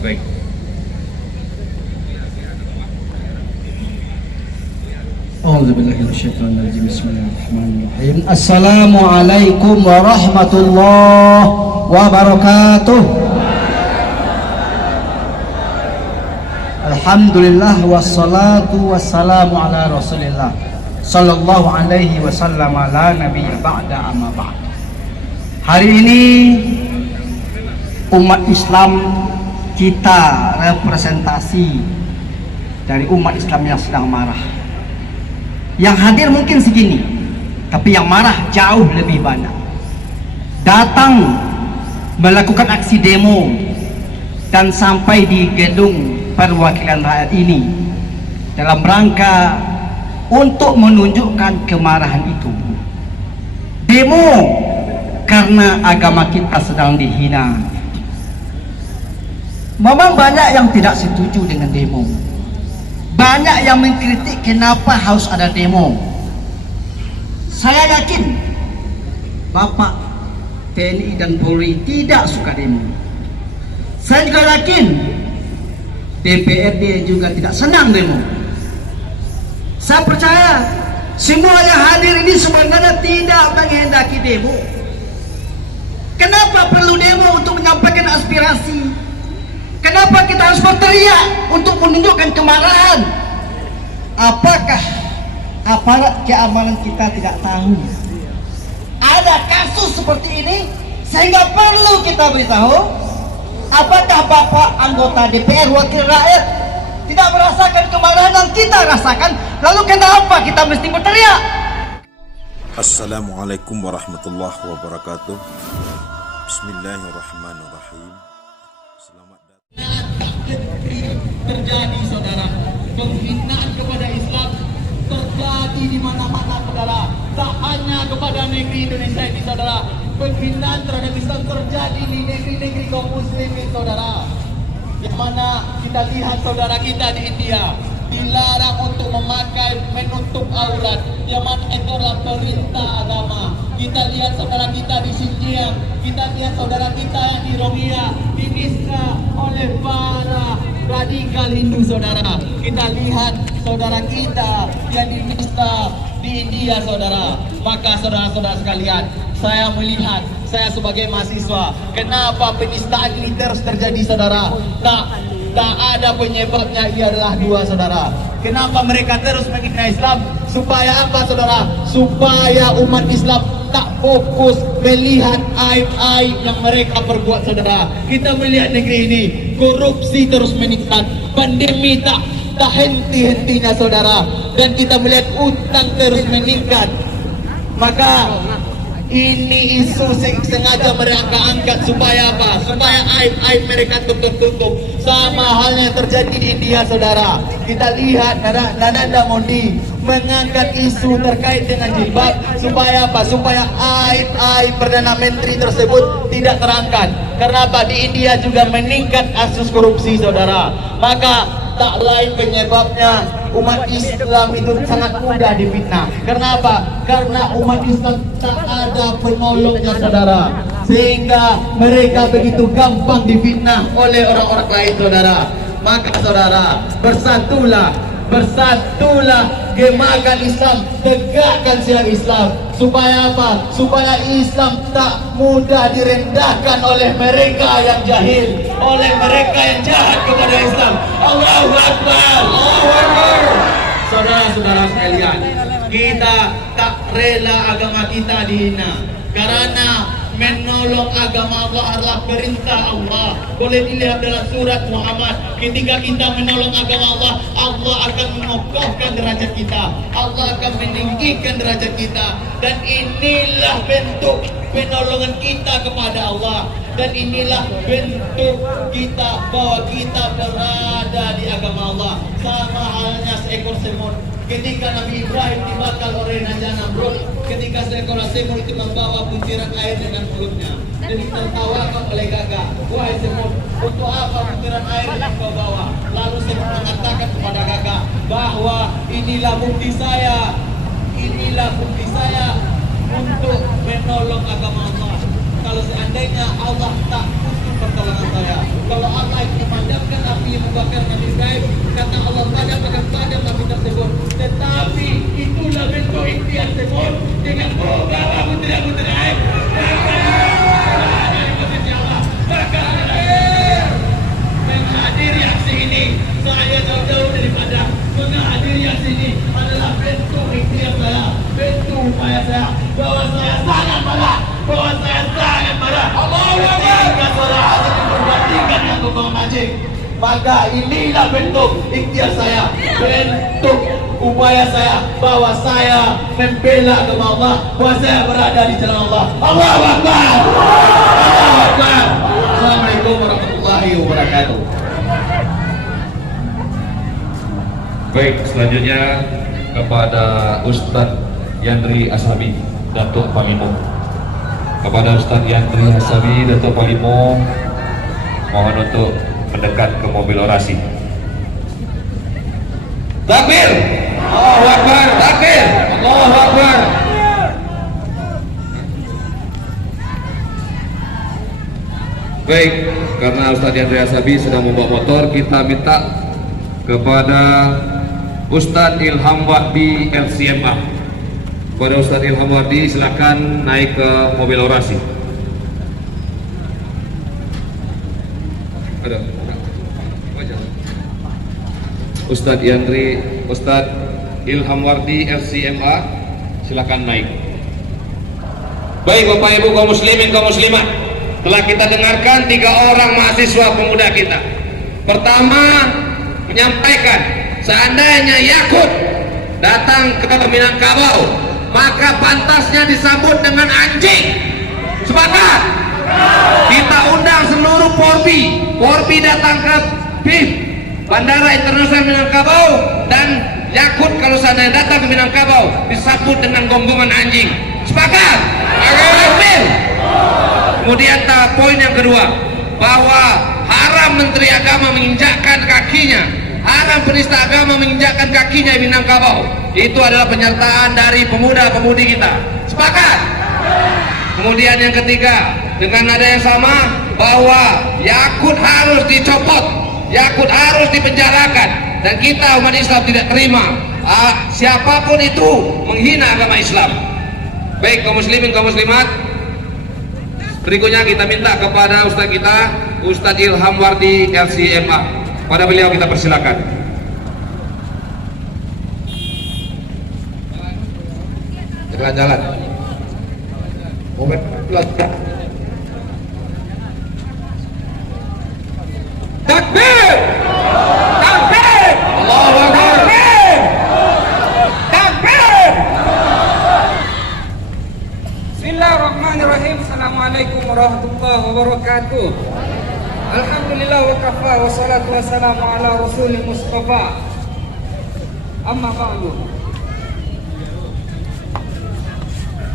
Baik. A'udzubillahiminasyaitonirrajim. Bismillahirrahmanirrahim. Assalamualaikum warahmatullahi wabarakatuh. Alhamdulillah wassalatu wassalamu ala Rasulillah sallallahu alaihi wasallam ala nabiyya ba'da amma ba'd. Hari ini umat Islam, kita representasi dari umat Islam yang sedang marah. Yang hadir mungkin segini, tapi yang marah jauh lebih banyak. Datang melakukan aksi demo dan sampai di gedung perwakilan rakyat ini dalam rangka untuk menunjukkan kemarahan itu. Demo karena agama kita sedang dihina. Memang banyak yang tidak setuju dengan demo. Banyak yang mengkritik kenapa harus ada demo. Saya yakin Bapak TNI dan Polri tidak suka demo. Saya juga yakin DPRD juga tidak senang demo. Saya percaya semua yang hadir ini sebenarnya tidak menghendaki demo. Kenapa perlu demo untuk menyampaikan aspirasi? Kenapa kita harus berteriak untuk menunjukkan kemarahan? Apakah aparat keamanan kita tidak tahu ada kasus seperti ini sehingga perlu kita beritahu? Apakah Bapak anggota DPR wakil rakyat tidak merasakan kemarahan yang kita rasakan? Lalu kenapa kita mesti berteriak? Assalamualaikum warahmatullahi wabarakatuh. Bismillahirrahmanirrahim. Selamat datang. Terjadi, saudara, penghinaan kepada Islam terjadi di mana-mana, saudara. Tak hanya kepada negeri Indonesia ini, saudara. Penghinaan terhadap Islam terjadi di negeri-negeri kaum muslimin, saudara. Yang mana kita lihat saudara kita di India dilarang untuk memakai menutup aurat, yang mana itu adalah perintah agama. Kita lihat saudara kita di Xinjiang, kita lihat saudara kita yang di Rohingya dinisna oleh para radikal Hindu, saudara. Kita lihat saudara kita yang dinisna di India, saudara. Maka saudara-saudara sekalian, saya melihat, saya sebagai mahasiswa, kenapa penistaan ini terus terjadi, saudara? Tak ada penyebabnya, ia adalah dua, saudara. Kenapa mereka terus menghina Islam? Supaya apa, saudara? Supaya umat Islam tak fokus melihat aib-aib yang mereka perbuat, saudara. Kita melihat negeri ini, korupsi terus meningkat, pandemi tak henti-hentinya, saudara. Dan kita melihat utang terus meningkat. Maka ini isu sengaja mereka angkat supaya apa? Supaya aib-aib mereka tutup. Sama halnya yang terjadi di India, saudara. Kita lihat Narendra Modi mengangkat isu terkait dengan jilbab supaya apa? Supaya aib-aib Perdana Menteri tersebut tidak terangkat. Karena apa? Di India juga meningkat kasus korupsi, saudara. Maka tak lain penyebabnya umat Islam itu sangat mudah difitnah. Karena apa? Karena umat Islam tak ada penolongnya, saudara. Sehingga mereka begitu gampang difitnah oleh orang-orang lain, saudara. Maka saudara, bersatulah, gemakan Islam, tegakkan siar Islam. Supaya apa? Supaya Islam tak mudah direndahkan oleh mereka yang jahil, oleh mereka yang jahat kepada Islam. Allahu Akbar, Allahu Akbar. Saudara-saudara sekalian, kita tak rela agama kita dihina, karena menolong agama Allah adalah perintah Allah. Boleh dilihat dalam surat Muhammad, ketika kita menolong agama Allah, Allah akan mengokohkan derajat kita, Allah akan meninggikan derajat kita. Dan inilah bentuk penolongan kita kepada Allah, dan inilah bentuk kita bahwa kita berada di agama Allah. Sama halnya seekor semut, ketika Nabi Ibrahim dibakar oleh Raja Namrud, ketika seekor semut itu membawa butiran air dengan mulutnya dan ditertawakan oleh gagak. Wahai semut, untuk apa butiran air yang kau bawa? Lalu semut mengatakan kepada gagak bahwa inilah bukti saya untuk menolong agama Allah. Kalau seandainya Allah tak butuh pertolongan saya, kalau Allah itu memandang Abu Bakar Nabi Ibrahim, kata Allah pada Nabi tersebut. Tetapi itulah bentuk ikhtiar tersebut dengan program Abu Tiraib. Maka menghadiri aksi ini, saya jauh-jauh daripada menghadiri aksi ini adalah bentuk ikhtiar saya, bentuk upaya saya, bahwa saya sangat marah, ketika suara azan diperbandingkan dengan gonggongan anjing. Maka inilah bentuk ikhtiar saya, bentuk upaya saya, bahwa saya membela agama Allah, bahwa saya berada di jalan Allah. Allahu Akbar. Allahu Akbar. Assalamualaikum warahmatullahi wabarakatuh. Baik, selanjutnya kepada Ustadz Yandri Asabi, Datuk Panglima. Kepada Ustadz Yandri Asabi, Datuk Panglima, mohon untuk mendekat ke mobil orasi. Takbir! Allahu Akbar! Takbir! Allahu Akbar! Baik, karena Ustadz Yandri Asabi sedang membawa motor, kita minta kepada Ustadz Ilham Wardi LCMA. Kepada Ustadz Ilham Wardi, silakan naik ke mobil orasi. Ustadz Ilham Wardi LCMA, silakan naik. Baik Bapak Ibu kaum muslimin kaum muslimat, telah kita dengarkan 3 orang mahasiswa pemuda kita. Pertama, menyampaikan seandainya Yakut datang ke Minangkabau, maka pantasnya disambut dengan anjing. Sepakat? Kita undang seluruh Porbi datang ke BIM, Bandara Internasional Minangkabau, dan Yakut kalau seandainya datang ke Minangkabau disambut dengan gonggongan anjing. Sepakat? Amin. Kemudian poin yang kedua, bahwa haram Menteri Agama menginjakkan kakinya, haram penista agama menginjakkan kakinya di Minangkabau. Itu adalah penyertaan dari pemuda-pemudi kita. Sepakat? Kemudian yang ketiga, dengan nada yang sama, bahwa Yakut harus dicopot, Yakut harus dipenjarakan, dan kita umat Islam tidak terima siapapun itu menghina agama Islam. Baik kaum muslimin kaum muslimat, berikutnya kita minta kepada Ustadz kita, Ustadz Ilham Wardi LCMA. Pada beliau kita persilakan. Jalan-jalan. Takbir! Takbir! Allahu Akbar! Takbir! Bismillahirrahmanirrahim. Assalamualaikum warahmatullahi wabarakatuh. Alhamdulillah wa kafa wa salatu wa salamu ala rasulil mustafa. Amma ba'du.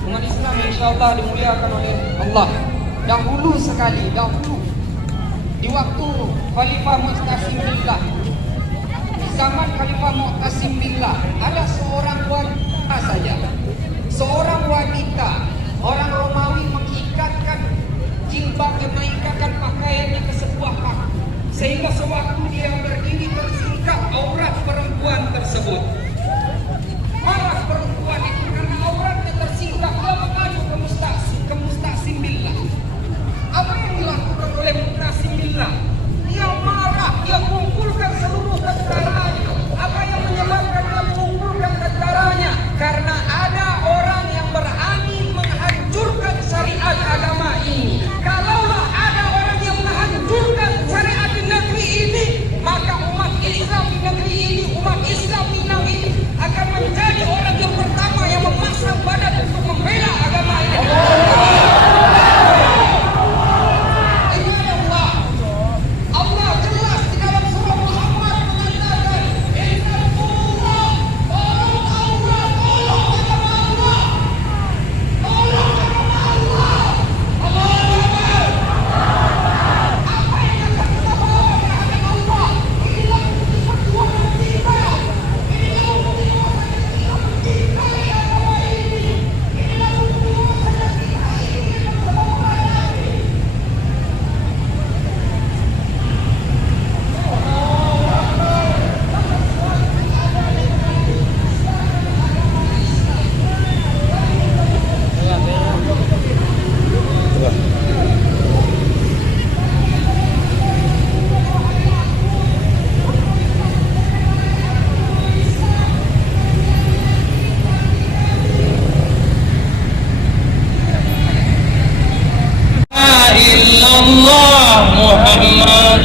Umat Islam insyaallah dimuliakan oleh Allah. Dahulu di waktu Khalifah Mu'tasim Billah, di zaman Khalifah Mu'tasim Billah, ada seorang wanita saja, seorang wanita, orang Romawi mengikatkan jilbabnya, mengikatkan pakaiannya ke sebuah paku, sehingga sewaktu dia berdiri tersingkap aurat perempuan tersebut. Marah perempuan itu karena auratnya tersingkap, dia mengadu ke Mu'tasim Billah. Apa yang dilakukan oleh Mu'tasim Billah? Dia marah, dia kumpulkan seluruh tentaranya. Apa yang menyebabkan dia mengumpulkan tentaranya? Karena ada orang yang berani menghancurkan syariat agama ini. Kalaulah ada orang yang menghancurkan syariat di negeri ini, maka umat Islam di negeri ini, umat Islam Minang ini akan menjadi orang yang pertama yang memasang badan untuk membela agama ini.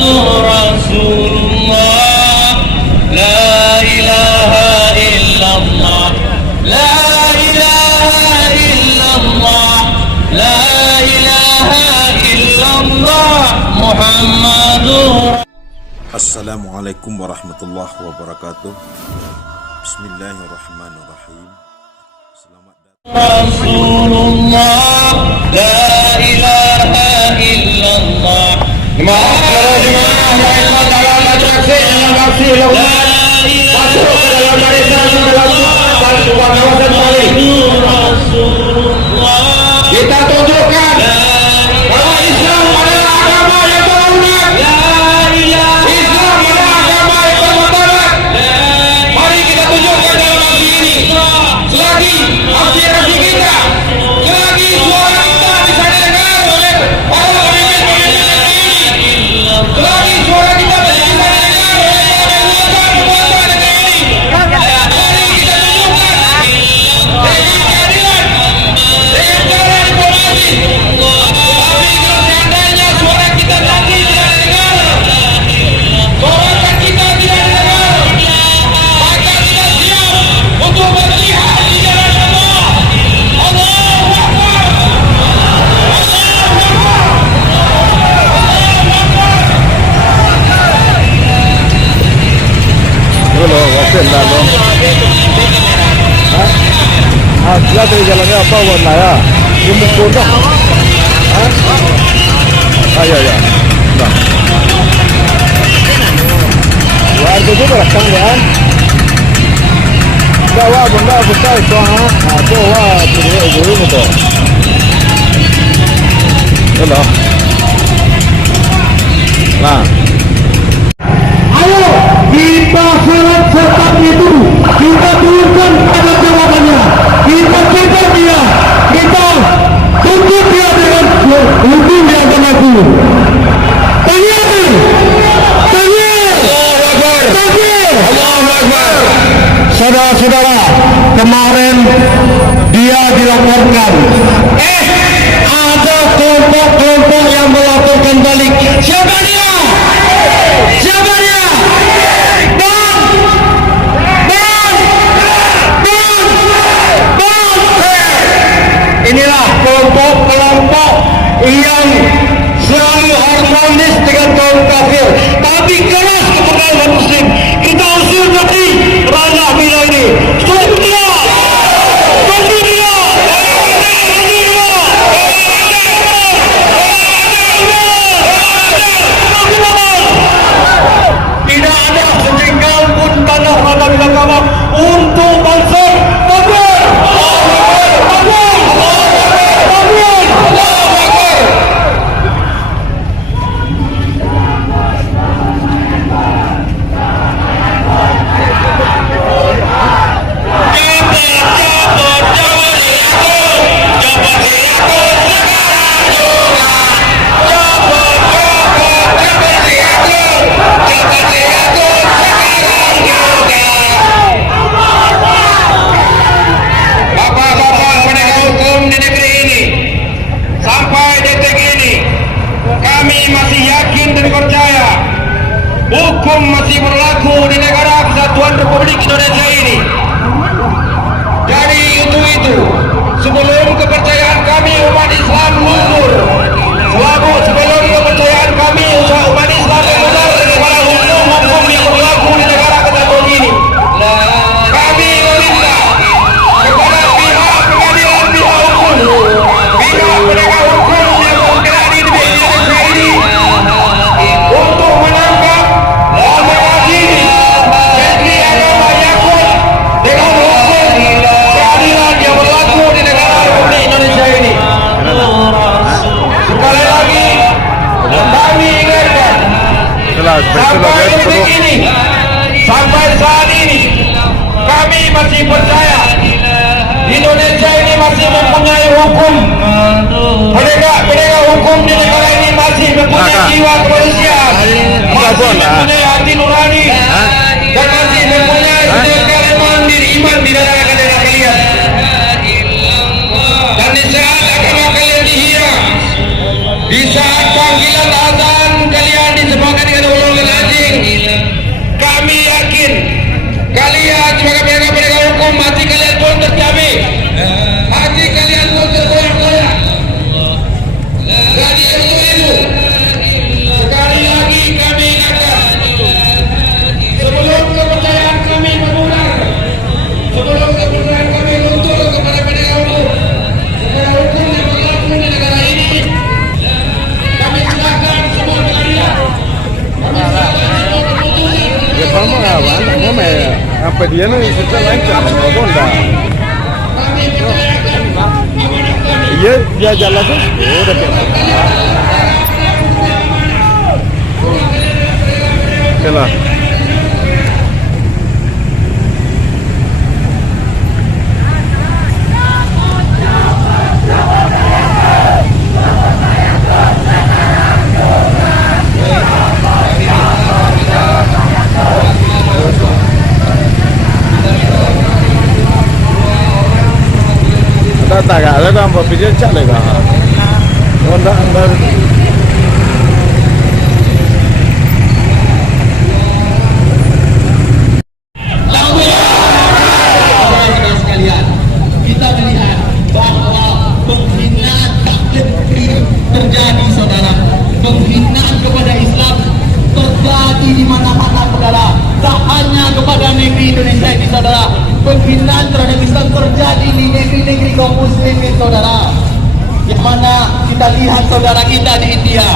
Rasulullah, la ilaha illallah, la ilaha illallah, la ilaha illallah, Muhammadur. Assalamualaikum warahmatullahi wabarakatuh. Bismillahirrahmanirrahim. Selamat datang. Rasulullah, la ilaha illallah. Maaf kalau jemaah mereka dalam atraksi yang kasih lakukan masuk ke dalam barisan dalam bantuan kawasan Bali. Kita tunjukkan bahwa Islam adalah agama yang berunik. Islam adalah agama yang bermartabat. Mari kita tunjukkan dalam aksi ini. Selagi aspirasi kita, selagi suara kita bisa didengar oleh para pemimpin-pemimpin negeri ini, selagi suara kita bisa didengar oleh penguasa negeri ini, mari kita tunjukkan dengan keadilan, dengan cara diplomasi. Tapi kalau seandainya suara kita nanti tidak didengar, suara kita tidak didengar, maka kita siap untuk berjihad di jalan Allah. Allahu Akbar. Dulu, wasit lah lo. Sebelah dari jalannya apa warna ya? Ini kuda. Ya. Nah. Warga juga rakam kan? Bawa benda besar itu bawa dulu itu. Dulu. Nah. Ayo kita syarat serta itu kita turunkan pada jawabannya. Kita cetak dia, kita tuntut dia dengan hukum yang berlaku. Takbir, takbir. Saudara-saudara, kemarin dia dilaporkan. Ada kelompok-kelompok yang melaporkan balik. Siapa dia? Siapa dia? Inilah kelompok-kelompok yang selalu harmonis dengan kaum kafir, tapi keras kepada umat muslim. Kita usul nanti Raja Bila ini. Stop dia! Stop dia! Tidak ada sejengkal pun tanah Raja Bila Kawa untuk bangsa. Takbir! Takbir! Takbir! Allahu Akbar! Bapak-bapak penegak hukum di negeri ini, sampai detik ini kami masih yakin dan percaya hukum masih berlaku di negara Kesatuan Republik Indonesia ini. Jadi untuk itu, sebelum kepercayaan kami umat Islam luntur, sebelum kepercayaan kami umat Islam mundur kepada hukum yang berlaku di negara kesatuan ini, kami meminta kepada pihak pengadilan, pihak hukum, pihak penegak hukum yang bergerak di Indonesia ini untuk menangkap dan mengadili Menteri Agama Yakut dengan hukum keadilan yang berlaku di negara Republik Indonesia ini. Sekali lagi kami ingatkan, sampai detik ini, sampai saat ini kami masih percaya Indonesia ini masih mempunyai hukum. Penegak hukum di negara ini masih mempunyai jiwa kemanusiaan, masih mempunyai hati nurani, dan masih mempunyai kelembutan diri iman di dalam negara kalian. Dan di saat agama kalian dihina, di saat panggilan azan kalian disebabkan dengan Mama apa? Mama ya. Apa dia nih kita lancar, ngomong dah. Iya, dia jalan tuh, udah kayak oke lah. Tak ada kan video चलेगा अंदर अंदर sekalian, kita melihat bahwa penghinaan takdir terjadi, saudara. Penghinaan kepada Islam terjadi di mana-mana, saudara. Tak hanya kepada negeri Indonesia ini, saudara. Penghinaan terhadap Islam terjadi di negeri-negeri kaum muslimin, saudara. Yang mana kita lihat saudara kita di India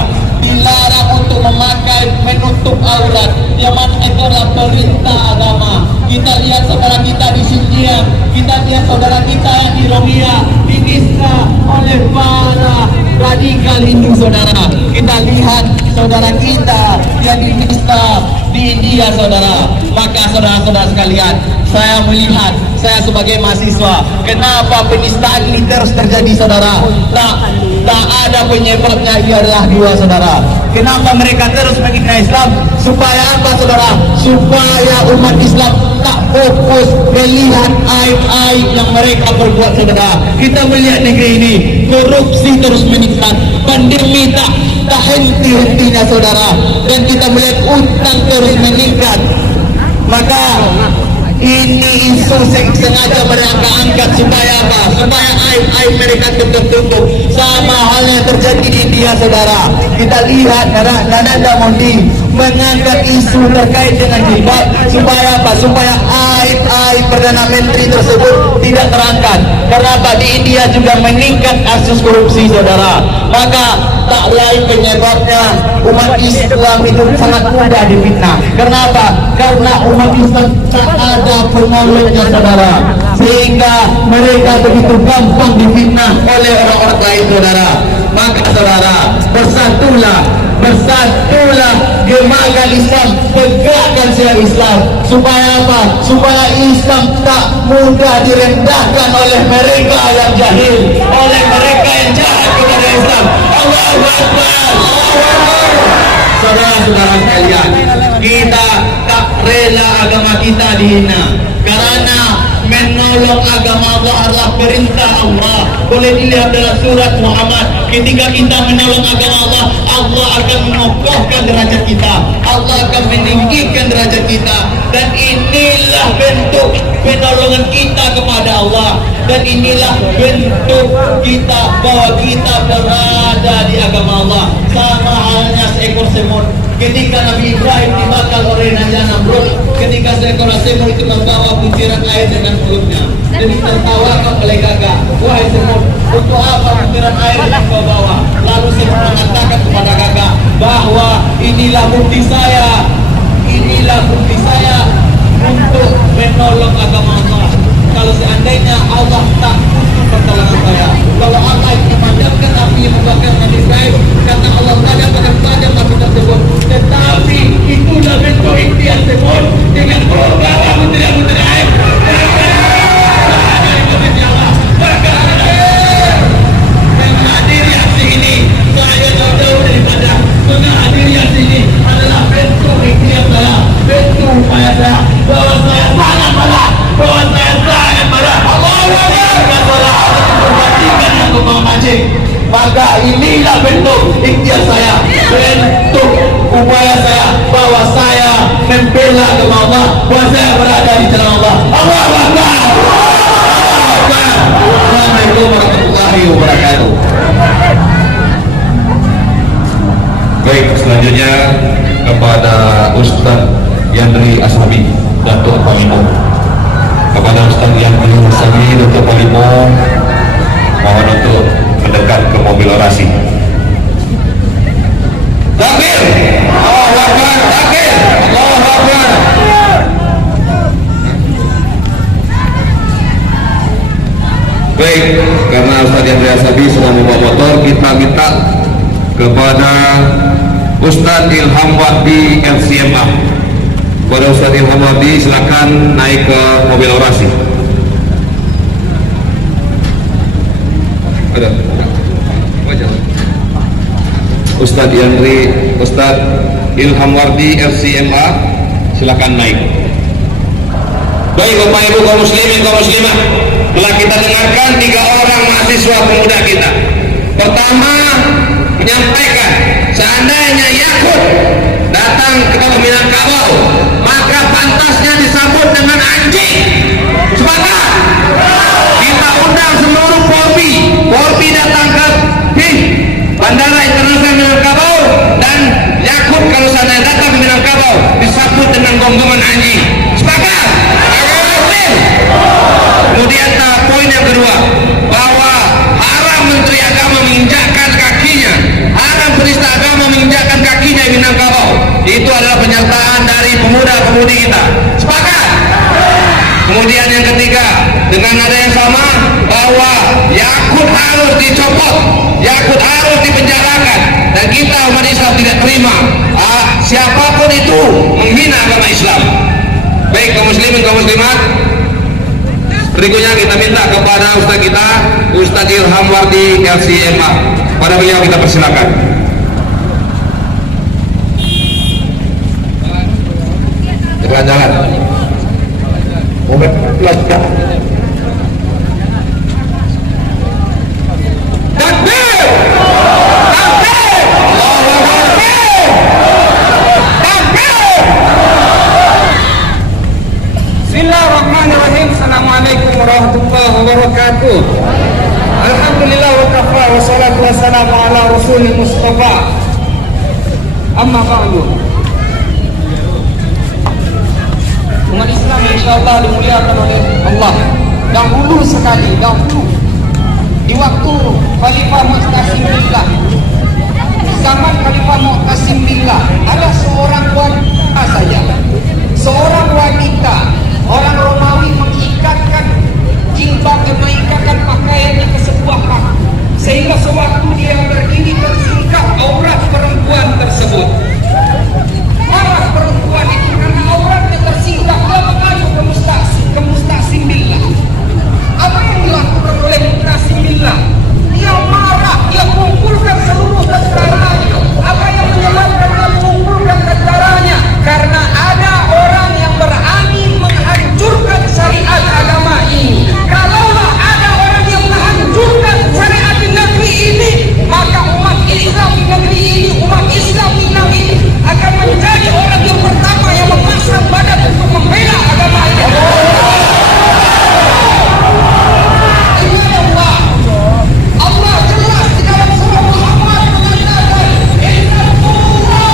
dilarang untuk memakai menutup aurat, yang mana itu adalah perintah agama. Kita lihat saudara kita di Xinjiang, kita lihat saudara kita yang di Rohingya dinisna oleh para radikal Hindu, saudara. Kita lihat saudara kita yang dinisna di India, saudara. Maka saudara-saudara sekalian, saya melihat, saya sebagai mahasiswa, kenapa penistaan ini terus terjadi, saudara? Tak ada penyebabnya, ia adalah dua, saudara. Kenapa mereka terus menghina Islam? Supaya apa, saudara? Supaya umat Islam tak fokus melihat aib-aib yang mereka berbuat, saudara. Kita melihat negeri ini, korupsi terus meningkat, pandemi tak henti-hentinya, saudara. Dan kita melihat utang terus meningkat. Maka ini isu sengaja mereka angkat supaya apa? Supaya aib-aib mereka tutup. Sama halnya terjadi di India, saudara. Kita lihat Narendra Modi mengangkat isu terkait dengan jilbab supaya apa? Supaya aib-aib Perdana Menteri tersebut tidak terangkat. Karena apa? Di India juga meningkat kasus korupsi, saudara. Maka tak lain penyebabnya umat Islam itu sangat mudah difitnah. Kenapa? Karena umat Islam tak ada penolongnya, saudara. Sehingga mereka begitu gampang difitnah oleh orang-orang lain, saudara. Maka saudara, bersatulah, gemakan Islam, tegakkan syariat Islam. Supaya apa? Supaya Islam tak mudah direndahkan oleh mereka yang jahil, oleh mereka yang jahat kepada Islam. Allahu Akbar. Saudara-saudara sekalian, kita tak rela agama kita dihina, karena menolong agama Allah adalah perintah Allah. Boleh dilihat dalam surat Muhammad, ketika kita menolong agama Allah, Allah akan mengokohkan derajat kita, Allah akan meninggikan derajat kita. Dan inilah bentuk penolongan kita kepada Allah, dan inilah bentuk kita bahwa kita berada di agama Allah. Sama halnya seekor semut, ketika Nabi Ibrahim dibakar oleh Raja Namrud, ketika seekor semut itu membawa butiran air dengan mulutnya, dan ditertawakan oleh gagak. Wahai semut, untuk apa butiran air yang kau bawa? Lalu semut mengatakan kepada gagak bahwa inilah bukti saya untuk menolong agama Allah. Kalau seandainya Allah tak butuh pertolongan saya, kalau Allah memadamkan api yang membakar Nabi Ibrahim, kata Allah padam api tersebut. Tetapi itulah bentuk ikhtiar semut dengan membawa butiran air. Menghadiri aksi ini, saya jauh daripada menghadiri aksi ini adalah bentuk ikhtiar saya, bentuk upaya saya, bahwa saya sangat marah, maka inilah bentuk ikhtiar saya, bentuk upaya saya, bahwa saya membela agama Allah, bahwa saya berada di jalan Allah. Allahu Akbar. Assalamualaikum warahmatullahi wabarakatuh. Baik, selanjutnya kepada Ustaz Yandri Ashabi, Datuk Palimo. Kepada Ustaz Yandri Ashabi, Datuk Palimo, mohon untuk mendekat ke mobil orasi. Takbir! Allahu Akbar! Takbir! Allahu Akbar! Baik, karena Ustadz Yandri Asabi sedang membawa motor, kita minta kepada Ustadz Ilham Wahdi LCMA. Kepada Ustadz Ilham Wahdi, silakan naik ke mobil orasi. Ada wajah Ustadz Ilham Wahdi LCMA, silakan naik. Baik Bapak Ibu kaum muslimin kaum muslimah, telah kita dengarkan 3 orang mahasiswa pemuda kita. Pertama, menyampaikan seandainya Yakut datang ke Minangkabau, maka pantasnya disambut dengan anjing. Sepakat? Kita undang seluruh Polri datang ke Bandara Internasional Minangkabau, dan Yakut kalau seandainya datang ke Minangkabau disambut dengan gonggongan anjing. Sepakat? Kemudian poin yang kedua, bahwa haram Menteri Agama menginjakkan kakinya, haram penista agama menginjakkan kakinya di Minangkabau. Itu adalah penyertaan dari pemuda-pemudi kita. Sepakat? Kemudian yang ketiga, dengan nada yang sama, bahwa Yakut harus dicopot, Yakut harus dipenjarakan, dan kita umat Islam tidak terima siapapun itu menghina agama Islam. Baik kaum muslimin kaum muslimat, berikutnya kita minta kepada Ustaz kita, Ustaz Ilham Wahdi LCMA. Pada beliau kita persilakan. Jalan-jalan. Mobil lewat. Takbir! Takbir! Allahu Akbar! Takbir! Bismillahirrahmanirrahim. Assalamualaikum warahmatullahi wabarakatuh. Alhamdulillah wa kafa wa salatu wassalamu ala rasulil mustafa. Amma ba'du. Umat Islam insyaallah dimuliakan oleh Allah. Dahulu sekali, di waktu Khalifah Mu'tasim Billah, zaman Khalifah Mu'tasim Billah, ada seorang wanita saja, seorang wanita, orang Romawi mengikatkan jilbab, mengikatkan pakaiannya ke sebuah paku, sehingga sewaktu dia berdiri tersingkap aurat perempuan tersebut. Marah perempuan itu karena auratnya tersingkap. Dia mengadu ke Mu'tasim Billah. Apa yang dilakukan oleh Mu'tasim Billah? Dia marah, dia kumpulkan seluruh tentaranya. Apa yang menyebabkan dia mengumpulkan tentaranya? Karena ada orang yang berani menghancurkan syariat agama ini. Kalaulah ada orang yang menghancurkan syariat di negeri ini, maka umat Islam di negeri ini, umat Islam di negeri ini akan menjadi orang yang pertama yang memasang badan untuk membela agama ini. Allah jelas di dalam surah Muhammad mengatakan, Inna Allah,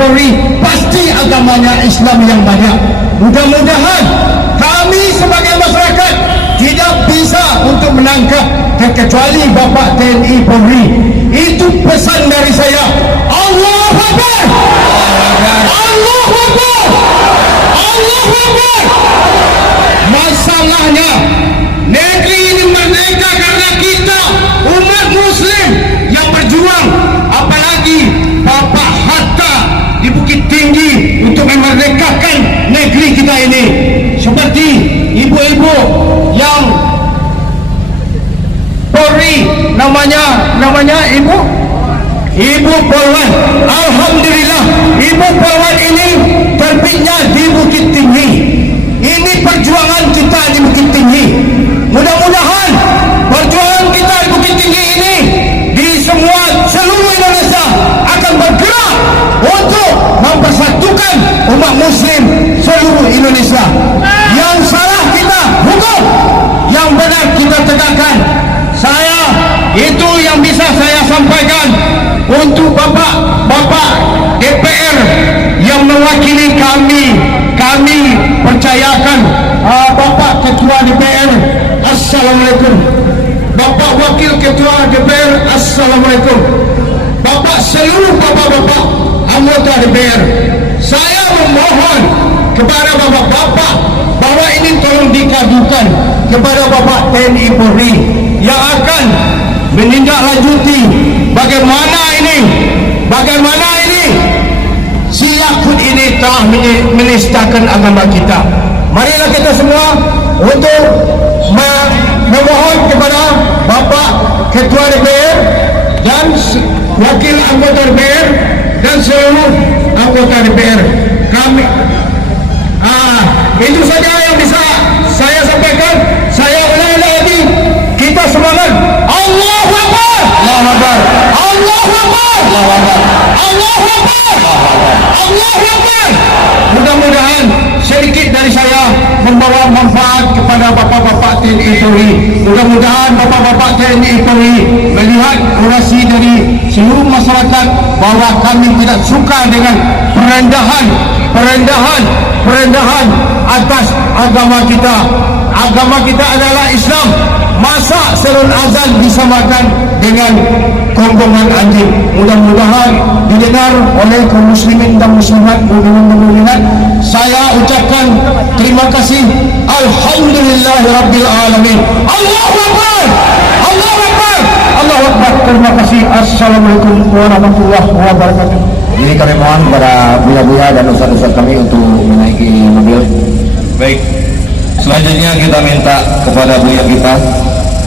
Polri pasti agamanya Islam yang banyak. Mudah-mudahan kami sebagai masyarakat tidak bisa untuk menangkap kecuali Bapak TNI Polri. Itu pesan dari saya. Allahu Akbar! Allahu Akbar! Allahu Akbar! Masalahnya negeri ini merdeka karena kita umat muslim yang berjuang, apalagi Bapak Hatta di Bukit Tinggi untuk memerdekakan negeri kita ini. Seperti ibu-ibu yang Polri, namanya Ibu Polwan. Alhamdulillah Ibu Polwan ini terbitnya di Bukit Tinggi. Ini perjuangan kita di Bukit Tinggi. Mudah-mudahan perjuangan kita di Bukit Tinggi ini di seluruh Indonesia akan bergerak untuk mempersatukan umat muslim seluruh Indonesia. Yang salah kita hukum, yang benar kita tegakkan. Itu yang bisa saya sampaikan untuk bapak DPR yang mewakili kami percayakan. Bapak Ketua DPR, Assalamualaikum. Bapak Wakil Ketua DPR, Assalamualaikum. Bapak seluruh bapak-bapak anggota DPR, saya memohon kepada bapak-bapak bahwa ini tolong dikadukan kepada Bapak TNI Polri yang akan menindaklanjuti bagaimana ini si Yakut ini telah menistakan agama kita. Marilah kita semua untuk memohon kepada Bapak Ketua DPR dan Wakil Anggota DPR dan seluruh anggota DPR. Kami itu saja yang bisa saya sampaikan. Saya ulangi lagi, kita semangat. Allahu Akbar, Allahu Akbar, Allahu Akbar, Allahu Akbar, Allahu Akbar, Allahu Akbar. Mudah-mudahan sedikit dari saya membawa manfaat kepada bapak-bapak TNI Polri. Mudah-mudahan bapak-bapak TNI Polri melihat orasi dari seluruh masyarakat bahwa kami tidak suka dengan perendahan atas agama kita. Agama kita adalah Islam. Masa serun azan disamakan dengan kongkongan anjing? Mudah-mudahan didengar oleh kaum muslimin dan muslimat, mukminin. Saya ucapkan terima kasih. Alhamdulillahirabbil alamin. Allahu Akbar, Allahu Akbar, Allahu Akbar. Terima kasih. Assalamualaikum warahmatullahi wabarakatuh. Jadi kami mohon kepada buya-buya dan ustaz-ustaz kami untuk menaiki mobil. Baik, selanjutnya kita minta kepada buya kita,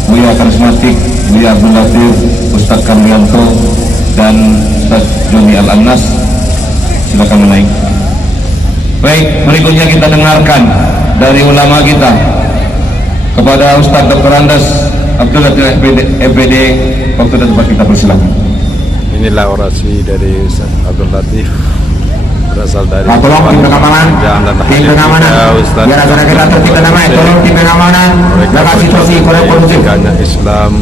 Buya Karismatik, Buya Abdul Latif, Ustaz Kamrianto dan Ustaz Joni Al-Anas, silakan menaik. Baik, berikutnya kita dengarkan dari ulama kita kepada Ustaz Dr. Andes Abdul Latif FPD. Waktu dan tempat kita persilakan. Inilah orasi dari Ustaz Abdul Latif, berasal dari tolong tim pengamanan, biar acara kita tertib dan damai. Tolong tim pengamanan, jaga situasi korek kondusif. Islam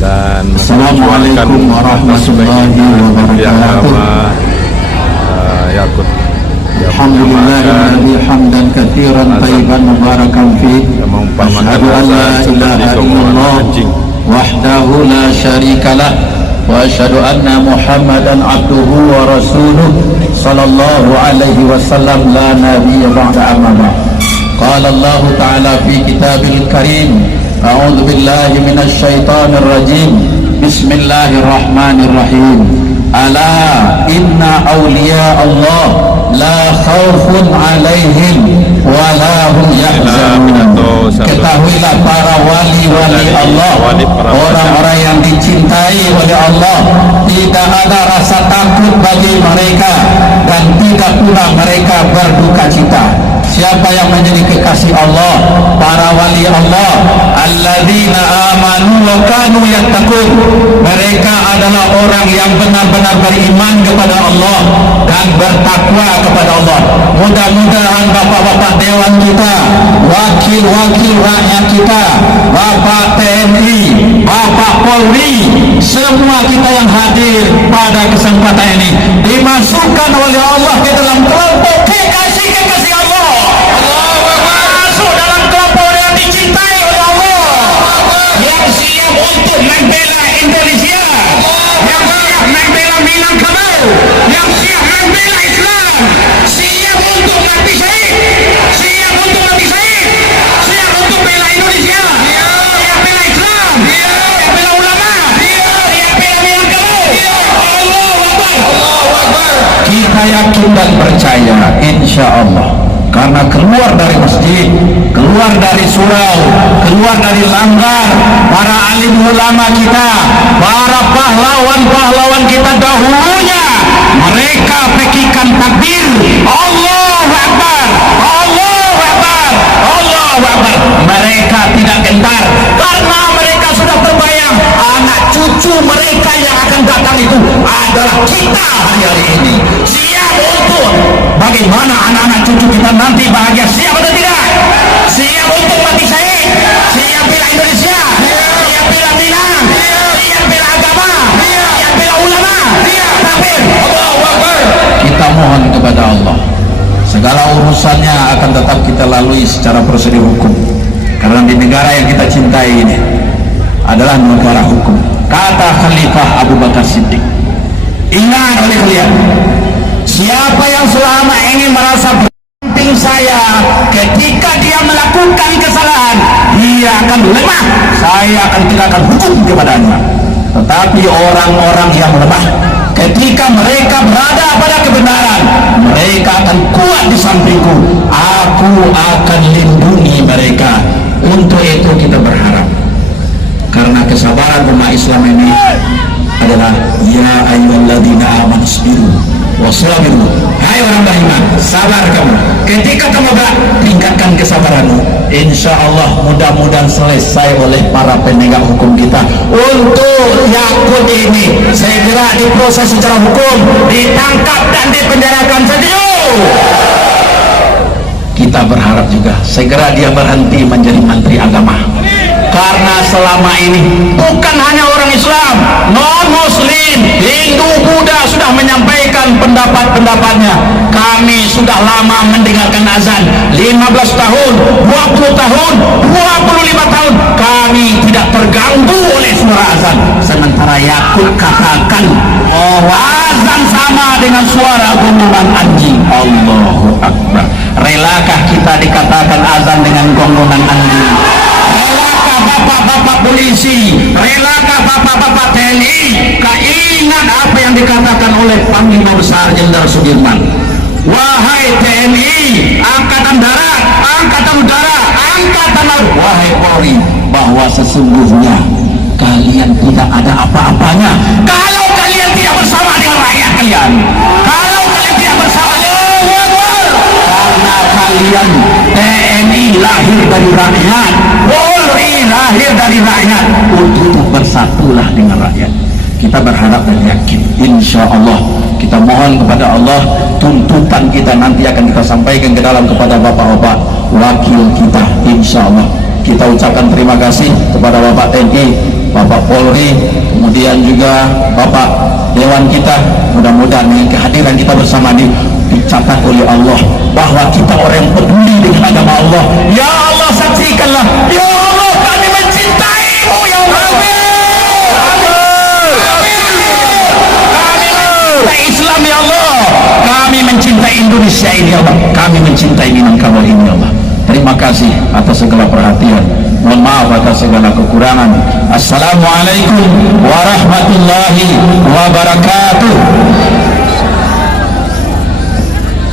dan Assalamualaikum warahmatullahi wabarakatuh. Yakut. Alhamdulillahilladzi hamdan katsiran thayyiban mubarakan fi. Asyhadu an la ilaha illallah wahdahu la syarikalah wa asyhadu anna Muhammadan abduhu wa rasuluh sallallahu alaihi wasallam la nabiyya ba'da amma. Qala Allah ta'ala fi kitabil karim, a'udzu billahi minasy syaithanir rajim. Bismillahirrahmanirrahim. Ala inna awliya Allah la khaufun alaihim wa la hum yahzanun. Ketahuilah para wali-wali Allah, orang-orang yang dicintai oleh Allah, tidak ada rasa takut bagi mereka dan tidak pula mereka berduka cita. Siapa yang menjadi kekasih Allah, para wali Allah, alladzina amanu wa kanu yattaqun, mereka adalah orang yang benar-benar beriman kepada Allah dan bertakwa kepada Allah. Mudah-mudahan bapak-bapak dewan kita, wakil-wakil rakyat kita, bapak TNI, bapak Polri, semua kita yang hadir pada kesempatan ini dimasukkan oleh Allah ke dalam kelompok kekasih-kekasih Allah. Masuk dalam kelompok yang dicintai oleh Allah, yang siap untuk membela Indonesia, yang siap membela Minangkabau, yang siap membela Islam, siap untuk mati syahid, siap untuk mati syahid, siap untuk bela Indonesia, siap bela Islam, siap bela ulama, siap bela Minangkabau. Allahu Akbar, Allahu Akbar. Kita yakin dan percaya, insya Allah karena keluar dari masjid, keluar dari surau, keluar dari langgar para alim ulama kita, para pahlawan-pahlawan kita dahulunya. Mereka pekikan takbir, Allahu Akbar, Allahu Akbar, Allahu Akbar. Mereka tidak gentar karena mereka sudah terbayang anak cucu mereka yang akan datang itu adalah kita hari ini. Siap untuk bagaimana anak-anak cucu kita nanti bahagia? Siap atau tidak? Siap untuk mati syahid? Siap bela Indonesia? Siap bela Minang? Siap bela agama? Siap bela ulama? Takbir, Allahu Akbar. Kita mohon kepada Allah, segala urusannya akan tetap kita lalui secara prosedur hukum, karena di negara yang kita cintai ini adalah negara hukum. Kata Khalifah Abu Bakar Siddiq, ingat oleh kalian, siapa yang selama ini merasa penting saya, ketika dia melakukan kesalahan, dia akan lemah, saya akan tegakkan hukum kepadanya. Tetapi orang-orang yang lemah, ketika mereka berada pada kebenaran, mereka akan kuat di sampingku, aku akan lindungi mereka. Untuk itu kita berharap, karena kesabaran umat Islam ini adalah ya ayyuhalladzina amanu sabiru wasabiru. Hai orang beriman, sabar kamu. Ketika kamu tingkatkan kesabaranmu, insya Allah mudah-mudahan selesai oleh para penegak hukum kita. Untuk Yakut ini segera diproses secara hukum, ditangkap dan dipenjarakan saja. Kita berharap juga segera dia berhenti menjadi menteri agama, karena selama ini bukan hanya orang Islam, non-Muslim, Hindu, Buddha sudah menyampaikan pendapat-pendapatnya. Kami sudah lama mendengarkan azan, 15 tahun, 20 tahun, 25 tahun, kami tidak terganggu oleh suara azan. Sementara Yakut katakan, oh, azan sama dengan suara gongongan anjing. Allahu Akbar. Relakah kita dikatakan azan dengan gonggongan anjing? Relakah bapak-bapak polisi? Relakah bapak-bapak TNI? Ingat apa yang dikatakan oleh Panglima Besar Jenderal Sudirman. Wahai TNI, Angkatan Darat, Angkatan Udara, Angkatan Laut, wahai Polri, bahwa sesungguhnya kalian tidak ada apa-apanya kalau kalian tidak bersama dengan rakyat kalian. Kalau kalian tidak bersama dengan karena kalian TNI lahir dari rakyat, Polri lahir dari rakyat, untuk bersatulah dengan rakyat. Kita berharap dan yakin, insya Allah kita mohon kepada Allah, tuntutan kita nanti akan kita sampaikan ke dalam kepada bapak-bapak wakil kita, insya Allah. Kita ucapkan terima kasih kepada Bapak TNI, Bapak Polri, kemudian juga Bapak Dewan kita. Mudah-mudahan kehadiran kita bersama ini dicatat oleh Allah bahwa kita orang yang peduli dengan agama Allah. Ya Allah, saksikanlah, ya Allah, kami mencintaimu ya Allah. Islam ya Allah, kami mencintai Indonesia ini ya Allah, kami mencintai Minangkabau ini ya Allah. Terima kasih atas segala perhatian, mohon maaf atas segala kekurangan. Assalamualaikum warahmatullahi wabarakatuh.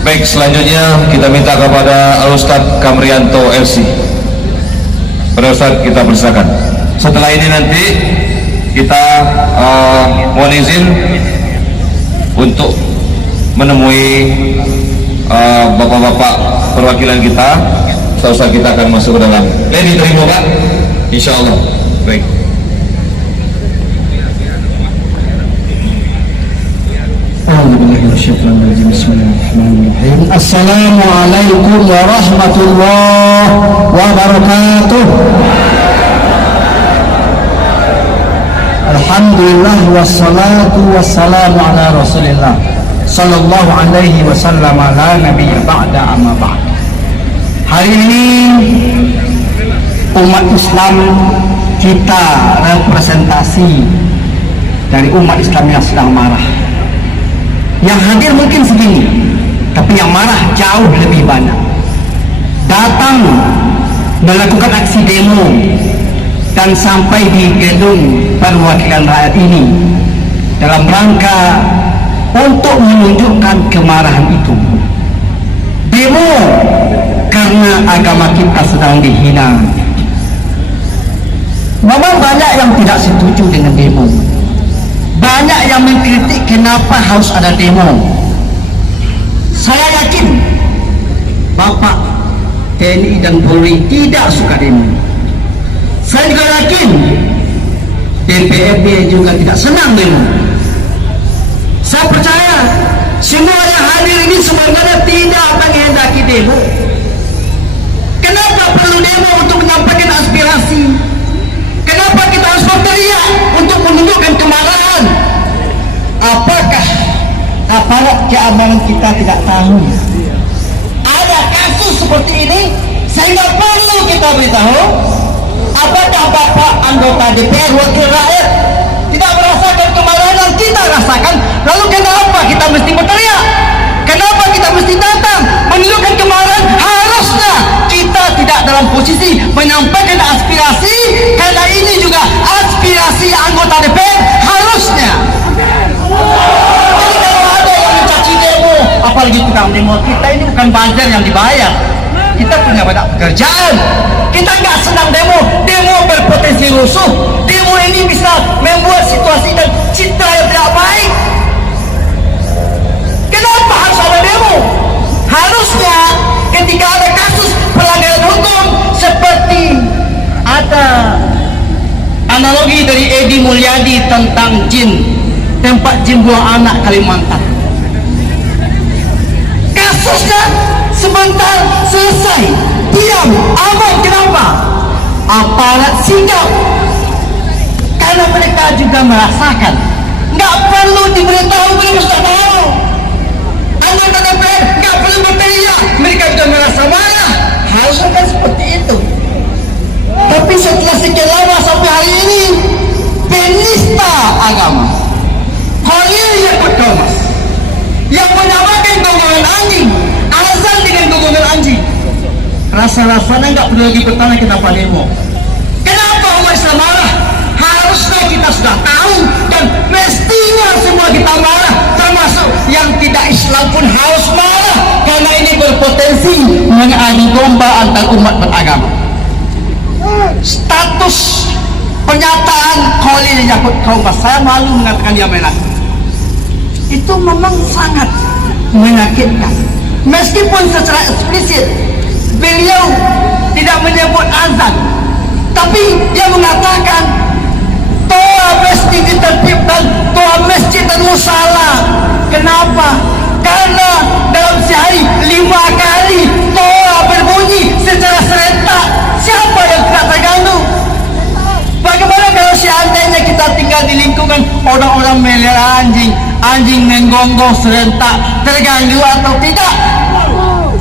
Baik, selanjutnya kita minta kepada Al-Ustadz Kamrianto LC. Pada Ustadz kita persilakan. Setelah ini nanti kita mohon izin untuk menemui bapak-bapak perwakilan kita. Setelah kita akan masuk ke dalam. Diterima Pak? Insya Allah. Baik. Assalamualaikum warahmatullahi wabarakatuh. Alhamdulillah wassalatu wassalamu ala Rasulillah sallallahu alaihi wasallam, la nabiyya ba'da amma ba'd. Hari ini umat Islam kita representasi dari umat Islam yang sedang marah. Yang hadir mungkin segini, tapi yang marah jauh lebih banyak. Datang melakukan aksi demo dan sampai di gedung perwakilan rakyat ini dalam rangka untuk menunjukkan kemarahan itu. demo karena agama kita sedang dihina. Memang banyak yang tidak setuju dengan demo, banyak yang mengkritik kenapa harus ada demo. Saya yakin Bapak TNI dan Polri tidak suka demo. Saya juga yakin DPRD juga tidak senang demo. Saya percaya semua yang hadir ini sebenarnya tidak menghendaki demo. Kenapa perlu demo untuk menyampaikan aspirasi? Kenapa kita harus berteriak untuk menunjukkan kemarahan? Apakah aparat keamanan kita tidak tahu ada kasus seperti ini sehingga perlu kita beritahu? Apakah Bapak anggota DPR wakil rakyat tidak merasakan kemarahan yang kita rasakan? Lalu kenapa kita mesti berteriak? Kenapa kita mesti datang menunjukkan kemarahan? Harusnya kita tidak dalam posisi menyampaikan aspirasi, karena ini juga aspirasi anggota DPR harusnya. Jadi kalau ada yang mencaci demo, apalagi tukang demo, kita ini bukan bazar yang dibayar. Kita punya banyak pekerjaan. Kita nggak senang demo. Demo berpotensi rusuh. Demo ini bisa membuat situasi dan citra yang tidak baik. Kenapa harus ada demo? Harusnya ketika ada kasus pelanggaran hukum seperti ada analogi dari Edi Mulyadi tentang jin, tempat jin buang anak Kalimantan. Kasusnya sebentar selesai, diam, aman. Kenapa? Aparat sigap, karena mereka juga merasakan. Nggak perlu diberitahu, mereka sudah tahu. Anggota DPR nggak perlu berteriak, mereka sudah merasa marah. Harusnya kan seperti itu. Tapi setelah sekian lama sampai hari ini, penista agama Khalil Yakutkaumas yang menamakan golongan anjing, azan dengan golongan anjing, rasa-rasanya nggak perlu lagi bertanya kenapa demo. Kenapa umat Islam marah? Harusnya kita sudah tahu dan mestinya semua kita marah, termasuk yang tidak Islam pun harus marah, karena ini berpotensi mengadu domba antar umat beragama. Status pernyataan Khalil Yakutkaumas, saya malu mengatakan dia menakut. Itu memang sangat menyakitkan. Meskipun secara eksplisit beliau tidak menyebut azan, tapi dia mengatakan toa masjid ditertibkan, toa masjid dan musala. Kenapa? Karena dalam sehari 5 kali toa berbunyi secara serentak. Siapa yang tidak terganggu? Bagaimana kalau seandainya kita tinggal di lingkungan orang-orang melihara anjing, anjing menggonggong serentak, terganggu atau tidak?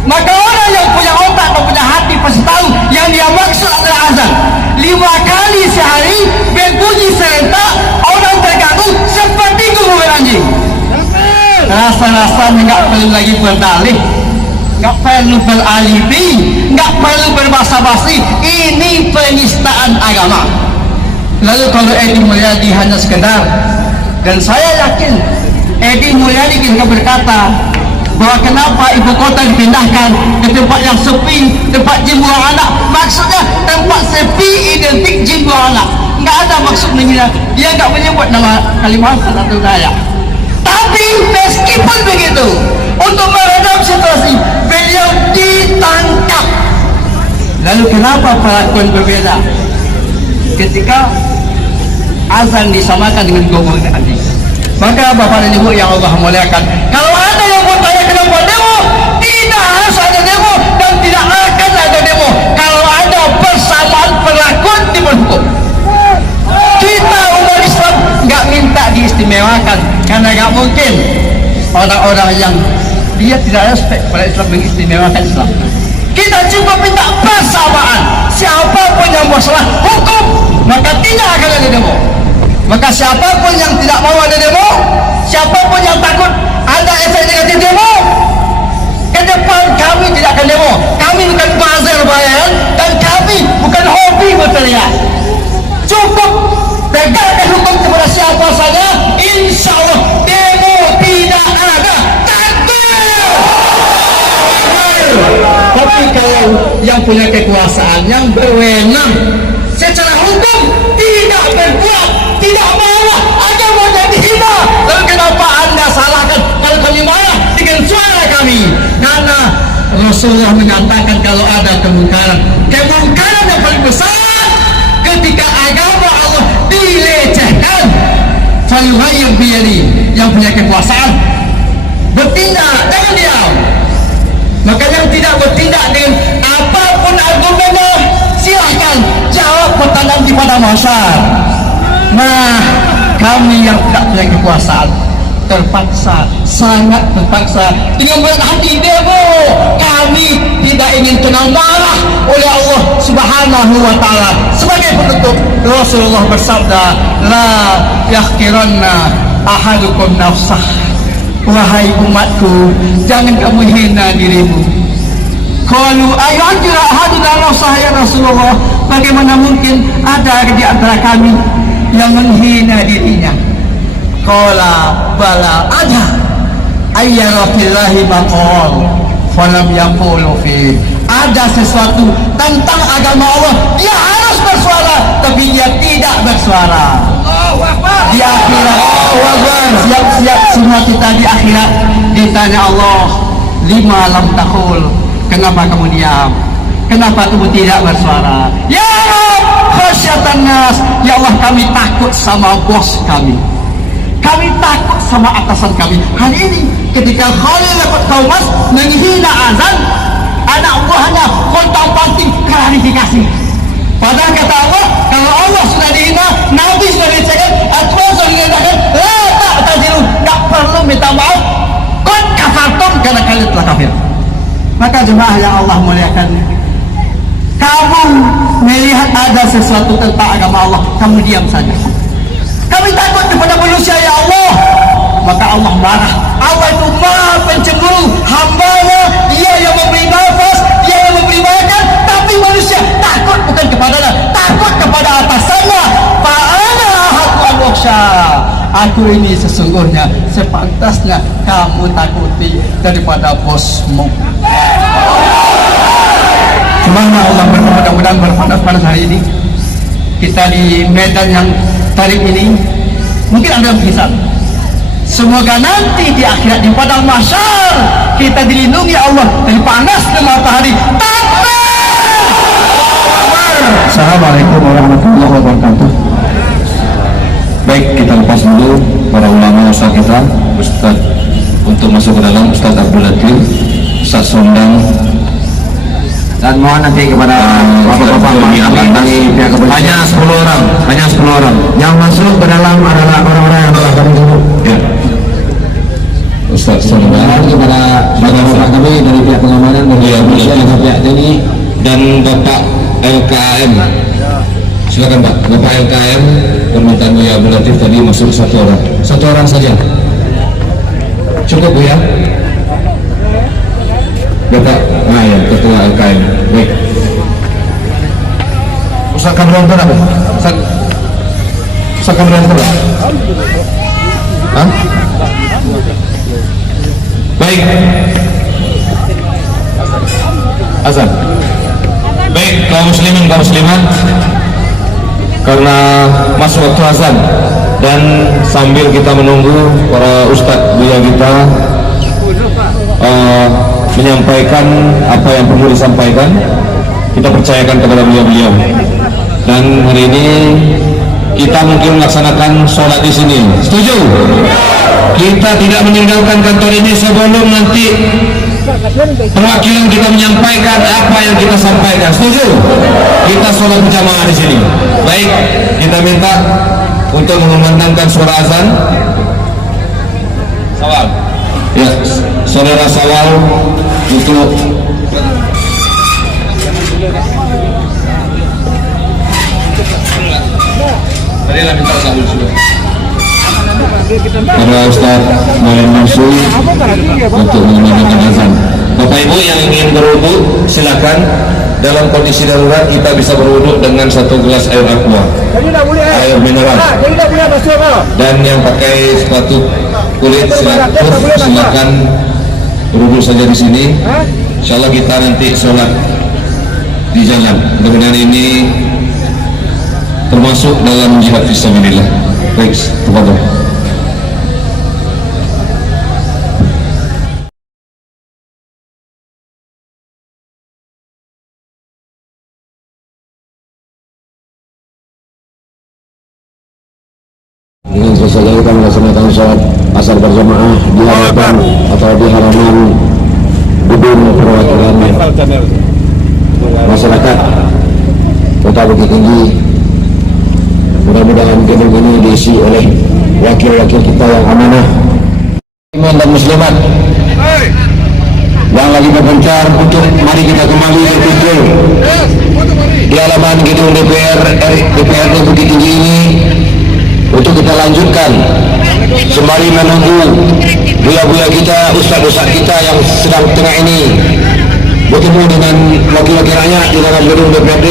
Maka orang yang punya otak dan punya hati pasti tahu yang dia maksud adalah azan. 5 kali sehari berbunyi serentak, orang terganggu seperti gunggungan anjing. Rasa-rasanya nggak perlu lagi berdalih, nggak perlu beralibi, nggak perlu berbasa-basi. Ini penistaan agama. Lalu kalau Edi Mulyadi hanya sekedar, dan saya yakin Edi Mulyadi juga berkata bahwa kenapa ibu kota dipindahkan ke tempat yang sepi, tempat jin buang anak. Maksudnya tempat sepi identik jin buang anak. Nggak ada maksud mengira, dia nggak menyebut nama Kalimantan atau Dayak. Tapi meskipun begitu, untuk meredam situasi, beliau ditangkap. Lalu kenapa perlakuan berbeda ketika azan disamakan dengan golongan anjing? Maka Bapak dan Ibu yang Allah muliakan, kalau ada yang bertanya kenapa demo, tidak harus ada demo dan tidak akan ada demo kalau ada persamaan perlakuan di hukum. Kita umat Islam nggak minta diistimewakan, karena nggak mungkin orang-orang yang dia tidak respect pada Islam mengistimewakan Islam. Kita cuma minta persamaan. Siapapun yang bersalah hukum, maka tidak akan ada demo. Maka siapapun yang tidak mau ada demo, siapapun yang takut ada efek negatif demo, ke depan kami tidak akan demo. Kami bukan bazar bayan dan kami bukan hobi berteriak. Cukup tegakkan hukum kepada siapa saja, insya Allah demo tidak ada. Takbir! yang punya kekuasaan, yang berwenang secara hukum, tidak berbuat, tidak marah, agama jadi hina. Lalu kenapa anda salahkan kalau kami marah dengan suara kami? Karena Rasulullah mengatakan kalau ada kemungkaran yang paling besar ketika agama Allah dilecehkan. Falyughayyir biyadihi, yang punya kekuasaan bertindak, jangan diam. Maka yang tidak bertindak dengan apapun argumennya, silahkan jawab pertanyaan di pada masyarakat. Nah, kami yang tidak punya kekuasaan terpaksa, sangat terpaksa dengan berat hati demo. Kami tidak ingin kena marah oleh Allah Subhanahu wa ta'ala. Sebagai penutup, Rasulullah bersabda, la yahkiranna ahadukum nafsah. Wahai umatku, jangan kamu hina dirimu. Qalu ayyuhajira ahaduna nafsah ya Rasulullah, bagaimana mungkin ada di antara kami yang menghina dirinya? Qala bala ada, ayyara fillahi maqal falam yaqulu fi. Ada sesuatu tentang agama Allah, dia harus bersuara tapi dia tidak bersuara. Di akhirat, siap-siap semua kita di akhirat ditanya Allah, lima lam taqul, kenapa kamu diam? Kenapa kamu tidak bersuara? Ya Allah, khasyatan nas, ya Allah kami takut sama bos kami. Kami takut sama atasan kami. Hari ini ketika Khalil Thomas menghina azan, anak buahnya kontang-panting klarifikasi. Padahal kata Allah, kalau Allah sudah dihina, Nabi sudah dicegah, Atuan sudah dihinakan, tak tajiru, tak perlu minta maaf. Qad kafartum, karena kalian telah kafir. Maka jemaah yang Allah muliakan, kamu melihat ada sesuatu tentang agama Allah, kamu diam saja. Kami takut kepada manusia ya Allah, maka Allah marah. Allah itu maha pencemburu, hambanya dia yang memberi nafas, dia yang memberi makan, tapi manusia takut bukan kepadanya, takut kepada atasannya. Fa'ana haqqu al-waksha, aku ini sesungguhnya sepantasnya kamu takuti daripada bosmu. Semoga Allah mudah-mudahan berpanas-panas hari ini kita di medan yang tarik ini, mungkin ada yang bisa. Semoga nanti di akhirat di padang mahsyar kita dilindungi Allah dari panasnya matahari. Assalamualaikum warahmatullahi wabarakatuh. Baik, kita lepas dulu para ulama usaha kita, Ustaz untuk masuk ke dalam, Ustaz Abdul Latif, Ustaz Sondang, dan mohon nanti kepada bapak-bapak hanya 10 orang yang masuk ke dalam adalah orang-orang yang telah kami dulu ya. Ustaz Sondang kepada bapak-bapak kami dari pihak pengamanan, dari pihak TNI dan Bapak LKM. Silakan Pak, Bapak LKM, permintaan Bu Abdul Latif tadi masuk satu orang saja. Cukup Bu ya? Bapak, ya, Ketua LKM. Baik. Ustaz Kamran itu apa? Ustaz Kamran itu apa? Hah? Baik. Azan. Baik, kaum muslimin, kaum muslimat, karena masuk waktu azan dan sambil kita menunggu para ustadz buya kita menyampaikan apa yang perlu disampaikan, kita percayakan kepada beliau-beliau. Dan hari ini kita mungkin melaksanakan sholat di sini. Setuju? Kita tidak meninggalkan kantor ini sebelum nanti perwakilan kita menyampaikan apa yang kita sampaikan. Setuju? Kita sholat berjamaah di sini. Baik, kita minta untuk mengumandangkan suara azan. Sawal. Ya, saudara Sawal untuk marilah minta sahur sudah. Para Ustaz Maulid Mansur untuk mengumandangkan azan. Bapak Ibu yang ingin berwudu silakan. Dalam kondisi darurat kita bisa berwudu dengan 1 gelas air aqua, air mineral. Dan yang pakai sepatu kulit silakan berwudu saja di sini. Insyaallah kita nanti sholat di jalan. Mudah-mudahan ini termasuk dalam jihad fisabilillah. Baik, tafadhol. Dengan selesai kita melaksanakan sholat asar berjamaah di halaman atau di halaman gedung perwakilan masyarakat Kota Bukit Tinggi. Mudah-mudahan gedung ini diisi oleh wakil-wakil kita yang amanah, muslimin dan muslimat yang lagi berpencar untuk mari kita kembali berkumpul di halaman gedung DPRD Bukit Tinggi ini untuk kita lanjutkan sembari menunggu buya-buya kita, ustaz-ustaz kita yang sedang tengah ini bertemu dengan wakil-wakil rakyat di dalam gedung DPRD.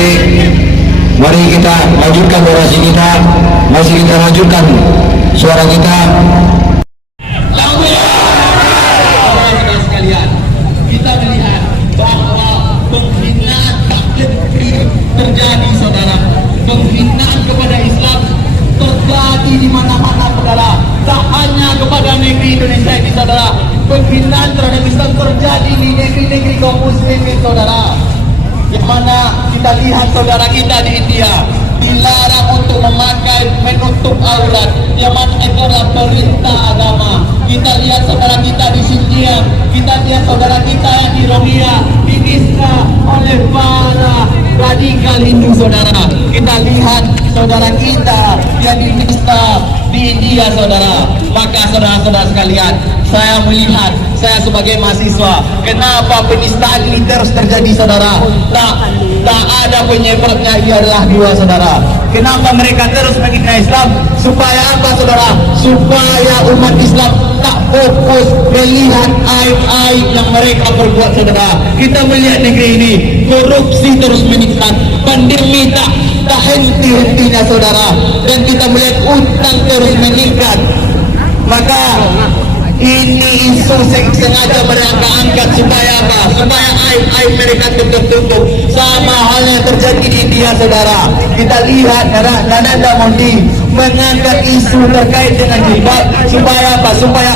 Mari kita lanjutkan orasi kita, masih kita lanjutkan suara kita. Saudara sekalian, kita melihat bahwa penghinaan hak negeri terjadi, saudara. Penghinaan kepada Islam terjadi di mana-mana, saudara. Tak hanya kepada negeri Indonesia ini, saudara. Penghinaan terhadap Islam terjadi di negeri-negeri kaum muslimin, saudara. Yang mana kita lihat saudara kita di India dilarang untuk memakai menutup aurat, yang mana itu adalah perintah agama. Kita lihat saudara kita di Xinjiang, kita lihat saudara kita yang di Rohingya dinisna oleh para radikal Hindu, saudara. Kita lihat saudara kita yang dinisna di India, saudara. Maka saudara-saudara sekalian, saya melihat, saya sebagai mahasiswa, kenapa penistaan ini terus terjadi, saudara? Tak ada penyebabnya, ia adalah dua, saudara. Kenapa mereka terus menghina Islam? Supaya apa, saudara? Supaya umat Islam tak fokus melihat aib-aib yang mereka perbuat, saudara. Kita melihat negeri ini, korupsi terus meningkat, pandemi tak henti-hentinya, saudara. Dan kita melihat utang terus meningkat. Maka ini isu sengaja mereka angkat supaya apa? Supaya aib-aib mereka tutup. Sama halnya terjadi di India, saudara. Kita lihat Narendra Modi mengangkat isu terkait dengan jihad supaya apa? Supaya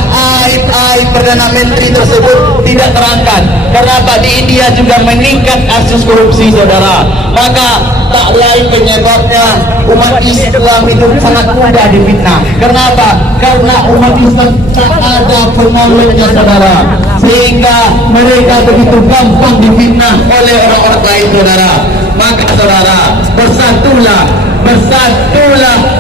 aib-aib Perdana Menteri tersebut tidak terangkat. Karena apa? Di India juga meningkat kasus korupsi, saudara. Maka tak lain penyebabnya umat Islam itu sangat mudah difitnah. Kenapa? Karena umat Islam tak ada penolongnya, saudara, sehingga mereka begitu gampang difitnah oleh orang-orang lain, saudara. Maka saudara, bersatulah,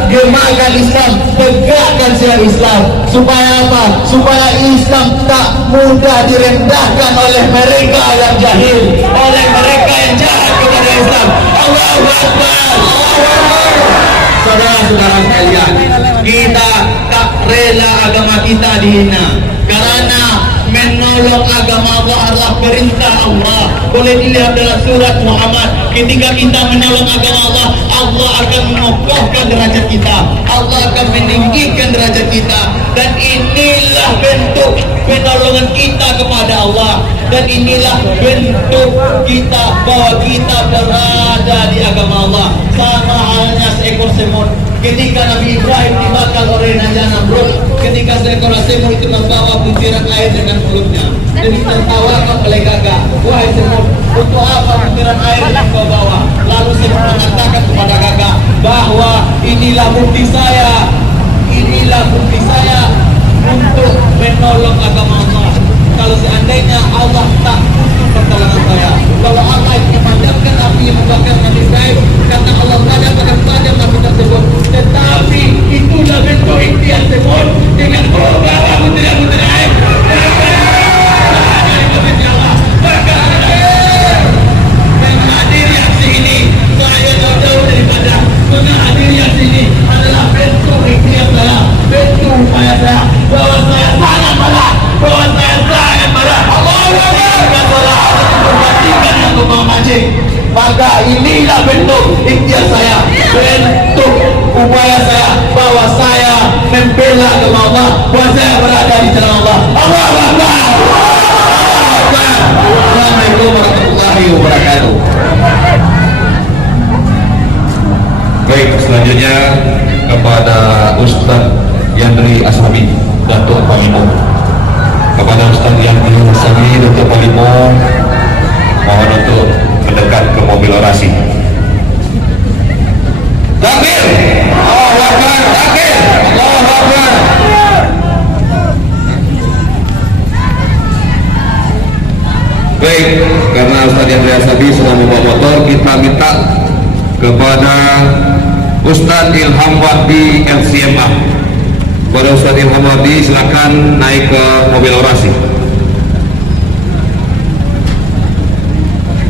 gemakan Islam, tegakkan syiar Islam. Supaya apa? Supaya Islam tak mudah direndahkan oleh mereka yang jahil, oleh mereka yang jahat kepada Islam. Allahu Akbar. Saudara-saudara sekalian, kita tak rela agama kita dihina, karena menolong agama Allah adalah perintah Allah. Boleh dilihat dalam surat Muhammad, ketika kita menolong agama Allah, Allah akan mengokohkan derajat kita, Allah akan meninggikan derajat kita. Dan inilah bentuk penolongan kita kepada Allah, dan inilah bentuk kita bahwa kita berada di agama Allah. Sama halnya seekor semut ketika Nabi Ibrahim dibakar oleh Raja Namrud, ketika seekor semut itu membawa butiran air dengan mulutnya dan ditertawakan oleh gagak. Wahai semut, untuk apa butiran air yang kau bawa? Lalu semut mengatakan kepada gagak bahwa inilah bukti saya untuk menolong agama Allah. Kalau seandainya Allah tak butuh pertolongan saya, kalau Allah memadamkan api yang membakar Nabi Ibrahim, kata Allah padam api tersebut. Tetapi itulah bentuk ikhtiar semut dengan membawa butiran air. Menghadiri aksi ini, saya jauh daripada menghadiri aksi ini adalah bentuk ikhtiar saya, bentuk upaya saya, bahwa saya sangat marah. Maka inilah bentuk ikhtiar saya, bentuk upaya saya, bahwa saya membela agama Allah, bahwa saya berada di jalan Allah. Allahu Akbar. Assalamualaikum warahmatullahi wabarakatuh. Baik, selanjutnya kepada Ustadz Yandri Ashabi, Datuk Palimo. Kepada Ustadz Yandri Ashabi, Datuk Palimo, mohon untuk mendekat ke mobil orasi. Takbir! Allahu Akbar! Takbir! Allahu Akbar! Baik, karena Ustadz Yandri Ashabi sudah membawa motor, kita minta kepada Ustadz Ilham Wahdi LCMA. Kepada Ustadz Ilham Wahdi, silakan naik ke mobil orasi.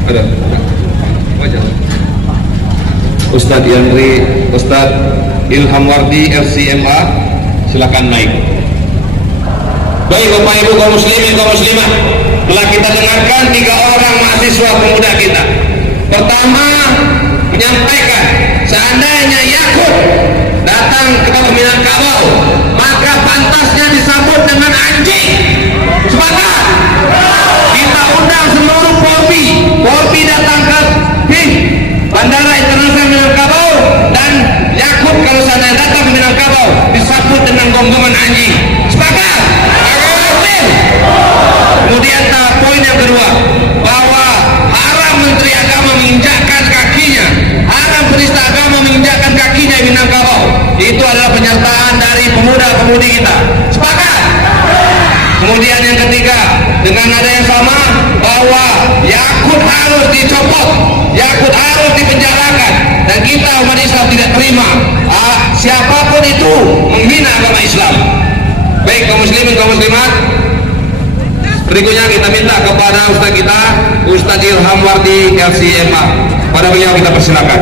Ada. Ustadz Ilham Wahdi LCMA, silakan naik. Baik Bapak Ibu kaum muslimin kaum muslimah, telah kita dengarkan 3 orang mahasiswa pemuda kita. Pertama, menyampaikan seandainya Yakub datang ke Minangkabau, maka pantasnya disambut dengan anjing. Sepakat? Kita undang seluruh Polri datang ke Bandara Internasional Minangkabau, dan Yakub kalau seandainya datang ke Minangkabau disambut dengan gonggongan anjing. Sepakat? Kemudian poin yang kedua, bahwa haram Menteri Agama menginjakkan kakinya, haram penista agama menginjakkan kakinya di Minangkabau. Itu adalah pernyataan dari pemuda-pemudi kita. Sepakat? Kemudian yang ketiga, dengan nada yang sama, bahwa Yakut harus dicopot, Yakut harus dipenjarakan, dan kita umat Islam tidak terima siapapun itu menghina agama Islam. Baik kaum muslimin kaum muslimat, berikutnya kita minta kepada Ustaz kita, Ustaz Ilham Wahdi LCMA. Pada beliau kita persilakan.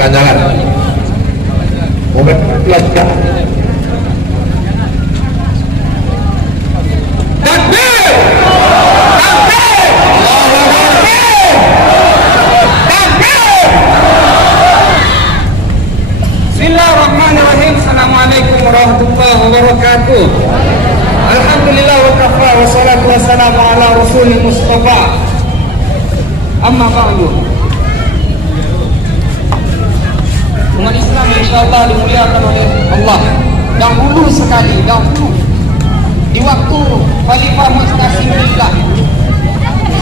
Jangan. Bismillahirrahmanirrahim. Assalamualaikum warahmatullahi wabarakatuh. Alhamdulillah wa kafa wa salatu wassalamu ala rasulil mustafa. Amma ba'du. Umat Islam insyaallah dimuliakan oleh Allah. Dahulu sekali, di waktu Khalifah Mu'tasim Billah,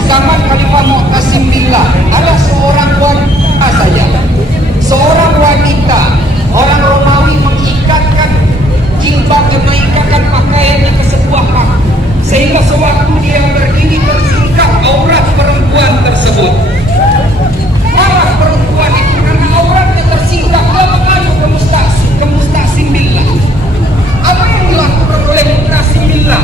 zaman Khalifah Mu'tasim Billah, ada seorang wanita saja, seorang wanita, orang Romawi mengikatkan jilbabnya, mengikatkan pakaiannya ke sebuah paku, sehingga sewaktu dia berdiri tersingkap aurat perempuan tersebut. Marah perempuan itu karena auratnya tersingkap. Dia mengadu ke Mu'tasim Billah. Apa yang dilakukan oleh Mu'tasim Billah?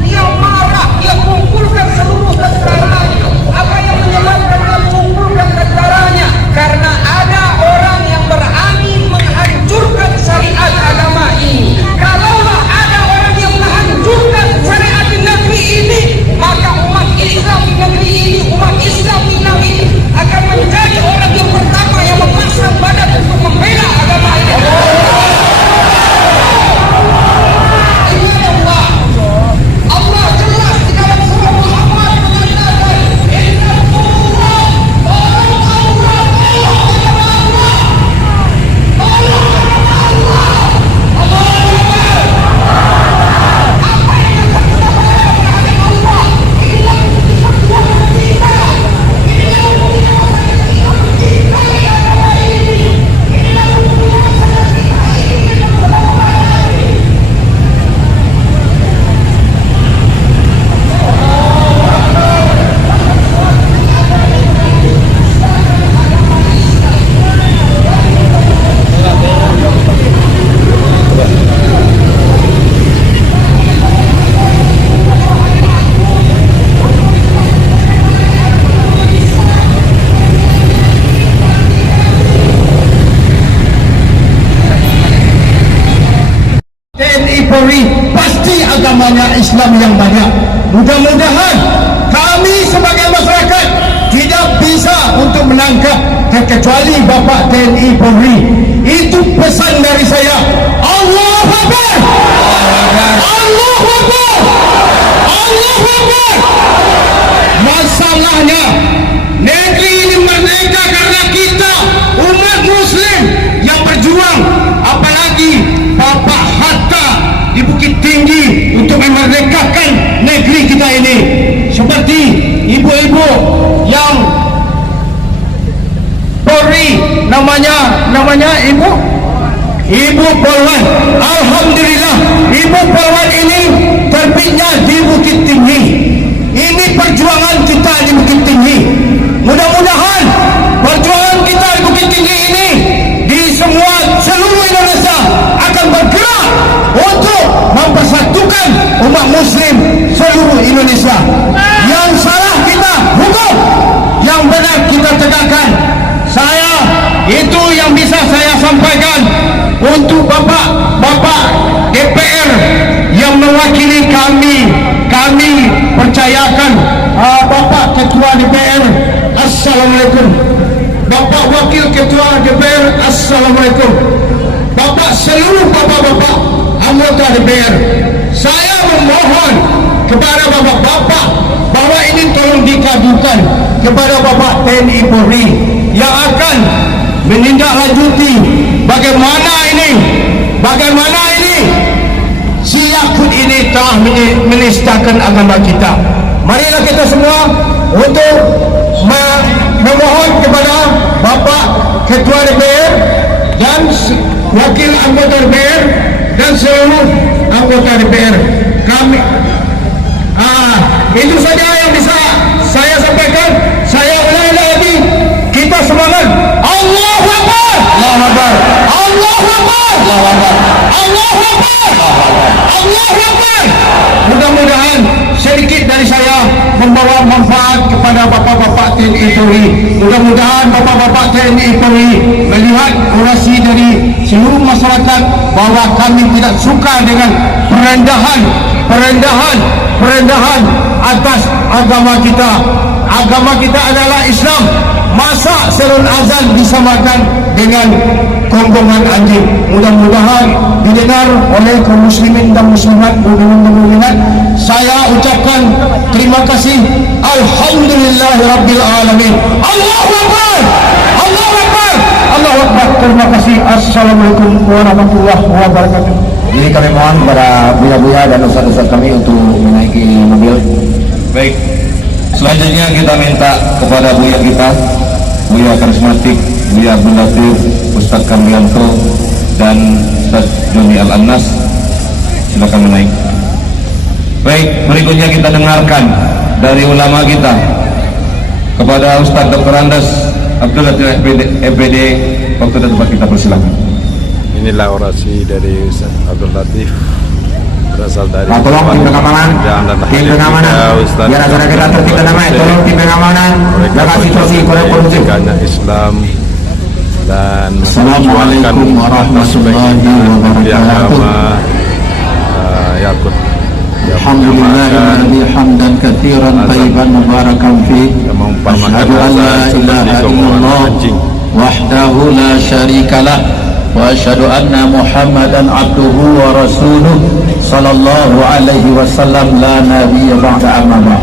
Dia marah, dia kumpulkan seluruh tentaranya. Apa yang menyebabkan dia mengumpulkan tentaranya? Karena ada orang yang berani menghancurkan syariat agama ini. Kalaulah ada orang yang menghancurkan syariat di negeri ini, maka umat Islam di negeri ini, umat Islam di negeri ini akan menjadi orang yang pertama yang memasang badan untuk membela agama ini. Allah jelas di dalam surah Muhammad mengatakan, Inna Allah, tolong Allah, apa yang akan kita lakukan terhadap Allah? Inilah perjuangan kita. Inilah perjuangan kita yang ada ini. Inilah perjuangan kita ini yang berlawanan. TNI Polri pasti agamanya Islam yang banyak. Mudah-mudahan kami sebagai masyarakat tidak bisa untuk menangkap kecuali Bapak TNI Polri. Itu pesan dari saya. Allahu Akbar. Allahu Akbar. Allahu Akbar. Masalahnya merdeka karena kita umat muslim yang berjuang, apalagi Bapak Hatta di Bukit Tinggi untuk memerdekakan negeri kita ini. Seperti ibu-ibu yang Polri, namanya Ibu Polwan. Alhamdulillah, Ibu Polwan ini terbitnya di Bukit Tinggi. Ini perjuangan kita di Bukit Tinggi. Mudah-mudahan perjuangan kita di Bukit Tinggi ini di seluruh Indonesia akan bergerak untuk mempersatukan umat muslim seluruh Indonesia. Yang salah kita hukum, yang benar kita tegakkan. Itu yang bisa saya sampaikan untuk Bapak DPR yang mewakili kami. Kami percayakan Bapak Ketua DPR, Assalamualaikum. Bapak Wakil Ketua DPR, Assalamualaikum. Bapak seluruh bapak-bapak anggota DPR, saya memohon kepada bapak-bapak bahwa ini tolong dikabulkan kepada Bapak TNI Polri yang akan menindaklanjuti bagaimana ini si Yakut ini telah menistakan agama kita. Marilah kita semua untuk memohon kepada Bapak Ketua DPR dan Wakil Anggota DPR dan seluruh anggota DPR. Kami itu saja yang bisa saya sampaikan. Saya ulangi lagi, kita semangat. Allahu Akbar, Allahu Akbar, Allahu Akbar, Allahu Akbar, Allahu Akbar, Allahu Akbar. Mudah-mudahan sedikit dari saya membawa manfaat kepada bapak-bapak TNI Polri. Mudah-mudahan bapak-bapak TNI Polri melihat orasi dari seluruh masyarakat bahwa kami tidak suka dengan perendahan atas agama kita. Agama kita adalah Islam. Masa serun azan disamakan dengan kongkongan anjing? Mudah-mudahan didengar oleh kaum muslimin dan muslimat, mukminin. Saya ucapkan terima kasih. Alhamdulillahirabbil alamin. Allahu Akbar, Allahu Akbar, Allahu Akbar. Terima kasih. Assalamualaikum warahmatullahi wabarakatuh. Jadi kami mohon kepada buya-buya dan ustaz-ustaz kami untuk menaiki mobil. Baik, selanjutnya kita minta kepada buya kita, Buya Karismatik, Buya Abdul Latif, Ustaz Kambianto dan Ustaz Joni Al-Annas, silakan menaik. Baik, berikutnya kita dengarkan dari ulama kita kepada Ustaz Dr. Andas Abdul Latif FPD. Waktu dan tempat kita persilakan. Inilah orasi dari Ustaz Abdul Latif, berasal dari tolong tim pengamanan, biar acara kita tertib dan damai. Tolong tim pengamanan jaga situasi kondusif. Islam dan Assalamualaikum warahmatullahi wabarakatuh. Yakut. Alhamdulillahilladzi hamdan katsiran thayyiban mubarakan fi. Asyhadu an la ilaha illallah wahdahu la syarikalah wa asyhadu anna Muhammadan abduhu wa rasuluh sallallahu alaihi wasallam la nabiyya ba'da amma.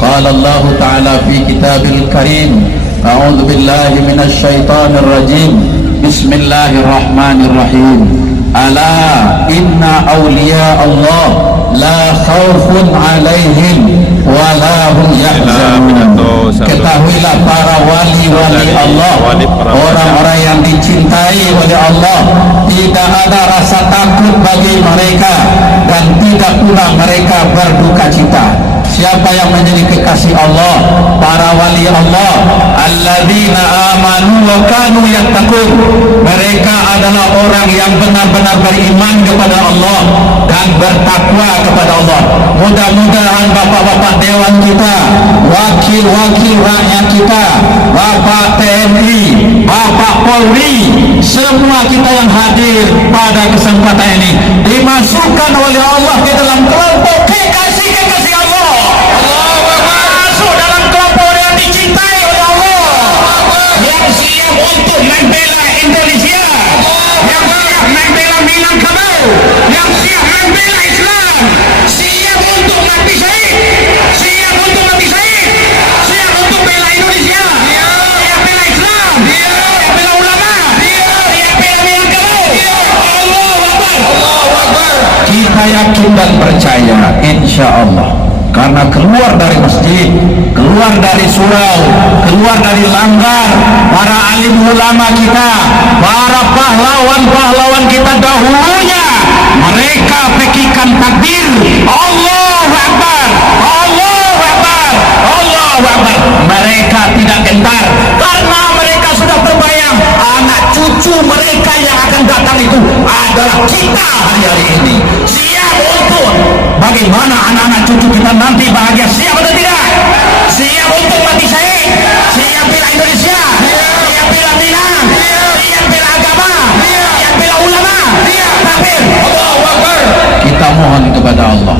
Qala Allah ta'ala fi kitabil karim, a'udzu billahi minasy syaithanir rajim. Bismillahirrahmanirrahim. Ala inna awliya Allah la khaufun alaihim wa la hum yahzanun. Ketahuilah para wali-wali Allah, orang-orang yang dicintai oleh Allah, tidak ada rasa takut bagi mereka dan tidak pula mereka berduka cita. Siapa yang menjadi kekasih Allah? Para wali Allah, alladzina amanu wa kanu yattaqun. Mereka adalah orang yang benar-benar beriman kepada Allah dan bertakwa kepada Allah. Mudah-mudahan bapak-bapak dewan kita, wakil-wakil rakyat kita, Bapak TNI, Bapak Polri, semua kita yang hadir pada kesempatan ini dimasukkan oleh Allah ke dalam kelompok kekasih-kekasih Allah. Masuk dalam kelompok yang dicintai oleh Allah, yang siap untuk membela Indonesia, yang siap membela Minangkabau, yang siap membela Islam, siap untuk mati syahid, siap untuk mati syahid, siap untuk bela Indonesia, siap bela mereka yakin dan percaya, insya Allah, karena keluar dari masjid, keluar dari surau, keluar dari langgar, para alim ulama kita, para pahlawan-pahlawan kita dahulunya, mereka pekikan takbir, Allahu Akbar, Allahu Akbar, Allahu Akbar. Mereka tidak gentar karena mereka sudah terbayang anak cucu mereka yang akan datang itu adalah kita hari-hari ini. Siap untuk bagaimana anak-anak cucu kita nanti bahagia? Siap atau tidak? Siap untuk mati syahid? Siap bela Indonesia? Siap bela Minang? Siap bela agama? Siap bela ulama? Takbir, Allahu Akbar. Kita mohon kepada Allah,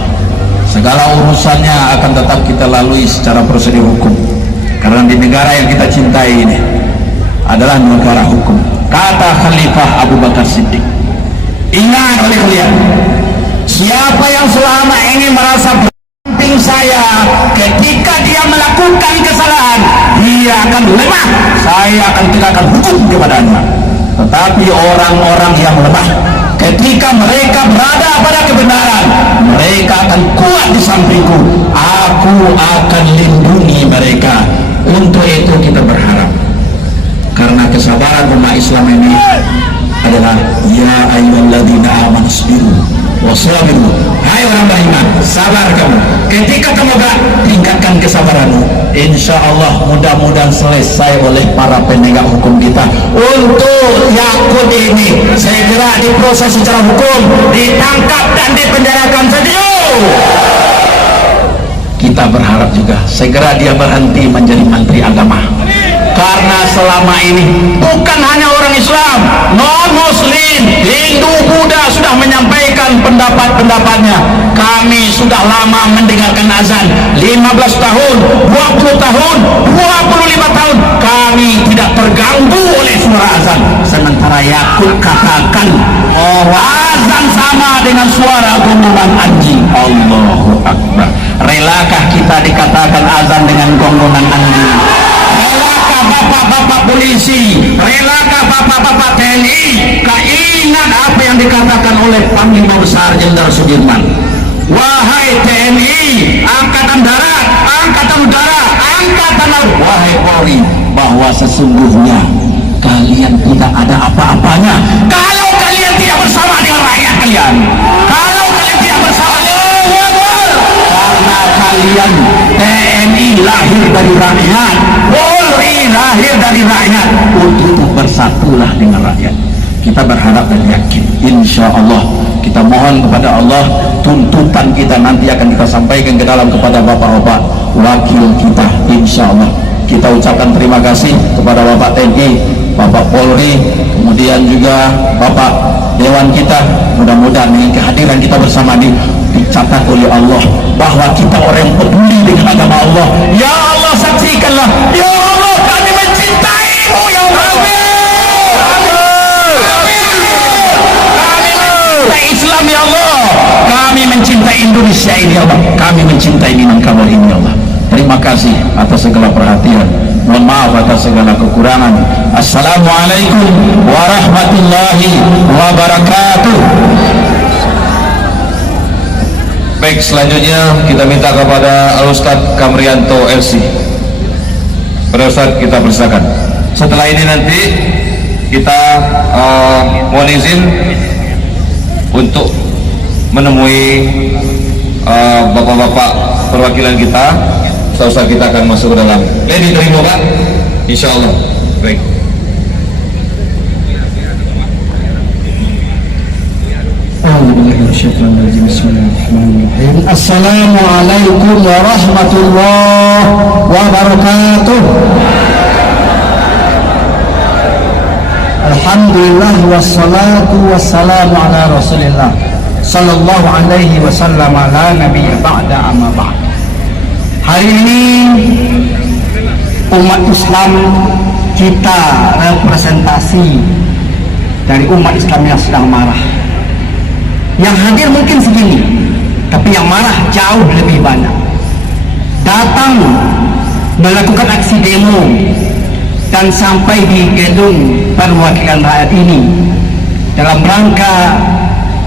segala urusannya akan tetap kita lalui secara prosedur hukum, karena di negara yang kita cintai ini adalah negara hukum. Kata Khalifah Abu Bakar Siddiq, ingat oleh kalian, siapa yang selama ini merasa penting saya, ketika dia melakukan kesalahan, dia akan lemah, saya akan tegakkan hukum kepadanya. Tetapi orang-orang yang lemah, ketika mereka berada pada kebenaran, mereka akan kuat di sampingku, aku akan lindungi mereka. Untuk itu kita berharap, karena kesabaran umat Islam ini adalah ya ayyuhalladzina amanu sabiru wasabiru. Hai orang beriman, sabar kamu. Ketika kamu tingkatkan kesabaranmu, insya Allah mudah-mudahan selesai oleh para penegak hukum kita. Untuk Yakut ini segera diproses secara hukum, ditangkap dan dipenjarakan saja. Kita berharap juga segera dia berhenti menjadi menteri agama, karena selama ini bukan hanya orang Islam, non Muslim, Hindu, Buddha sudah menyampaikan pendapat-pendapatnya. Kami sudah lama mendengarkan azan, 15 tahun, 20 tahun, 25 tahun kami tidak terganggu oleh suara azan. Sementara Yakut katakan, oh, azan sama dengan suara gonggongan anjing. Allahu Akbar. Relakah kita dikatakan azan dengan gonggongan anjing? Relakah bapak-bapak polisi? Relakah bapak-bapak TNI? Keingat apa yang dikatakan oleh Panglima Besar Jenderal Sudirman? Wahai TNI, Angkatan Darat, Angkatan Udara, Angkatan Laut, wahai Polri, bahwa sesungguhnya kalian tidak ada apa-apanya kalau kalian tidak bersama dengan rakyat kalian. Kalau kalian tidak bersama karena kalian TNI lahir dari rakyat, Polri lahir dari rakyat, untuk bersatulah dengan rakyat. Kita berharap dan yakin, insya Allah kita mohon kepada Allah, tuntutan kita nanti akan kita sampaikan ke dalam kepada bapak-bapak wakil kita. Insya Allah kita ucapkan terima kasih kepada Bapak TNI, Bapak Polri, kemudian juga Bapak Dewan kita. Mudah-mudahan dengan kehadiran kita bersama ini dicatat oleh Allah bahwa kita orang yang peduli dengan agama Allah. Ya Allah, saksikanlah, ya Allah, kami mencintaimu ya Allah. Kami mencintai Islam ya Allah, kami mencintai Indonesia ini ya Allah, kami mencintai Minangkabau ini ya Allah. Terima kasih atas segala perhatian, mohon maaf atas segala kekurangan. Assalamualaikum warahmatullahi wabarakatuh. Baik, selanjutnya kita minta kepada Al-Ustadz Kamrianto LC. Pada Ustadz kita persilakan. Setelah ini nanti kita mohon izin untuk menemui bapak-bapak perwakilan kita. Ustadz kita akan masuk ke dalam. Lady terima Pak, insya Allah. Baik. Assalamualaikum warahmatullahi wabarakatuh. Alhamdulillah wassalatu wassalamu ala Rasulillah sallallahu alaihi wasallam ala nabiyya ba'da amma ba'd. Hari ini umat Islam kita representasi dari umat Islam yang sedang marah. Yang hadir mungkin segini, tapi yang marah jauh lebih banyak. Datang melakukan aksi demo dan sampai di gedung perwakilan rakyat ini dalam rangka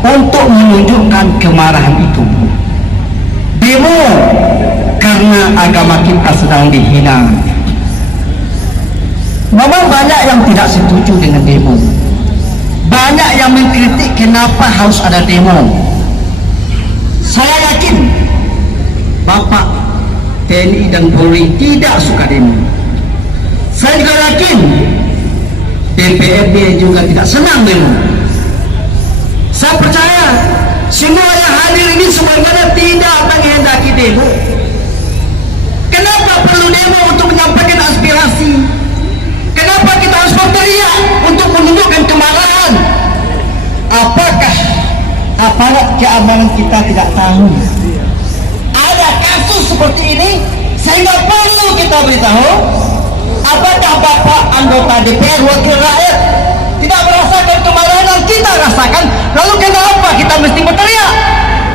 untuk menunjukkan kemarahan itu. Demo karena agama kita sedang dihina. Memang banyak yang tidak setuju dengan demo. Banyak yang mengkritik kenapa harus ada demo. Saya yakin Bapak TNI dan Polri tidak suka demo. Saya juga yakin DPRD juga tidak senang demo. Saya percaya semua yang hadir ini semuanya tidak menghendaki demo. Kenapa perlu demo untuk menyampaikan aspirasi? Kenapa kita harus berteriak untuk menunjukkan kemarahan? Apakah aparat keamanan kita tidak tahu ada kasus seperti ini sehingga perlu kita beritahu? Apakah Bapak anggota DPR wakil rakyat tidak merasakan kemarahan yang kita rasakan? Lalu kenapa kita mesti berteriak?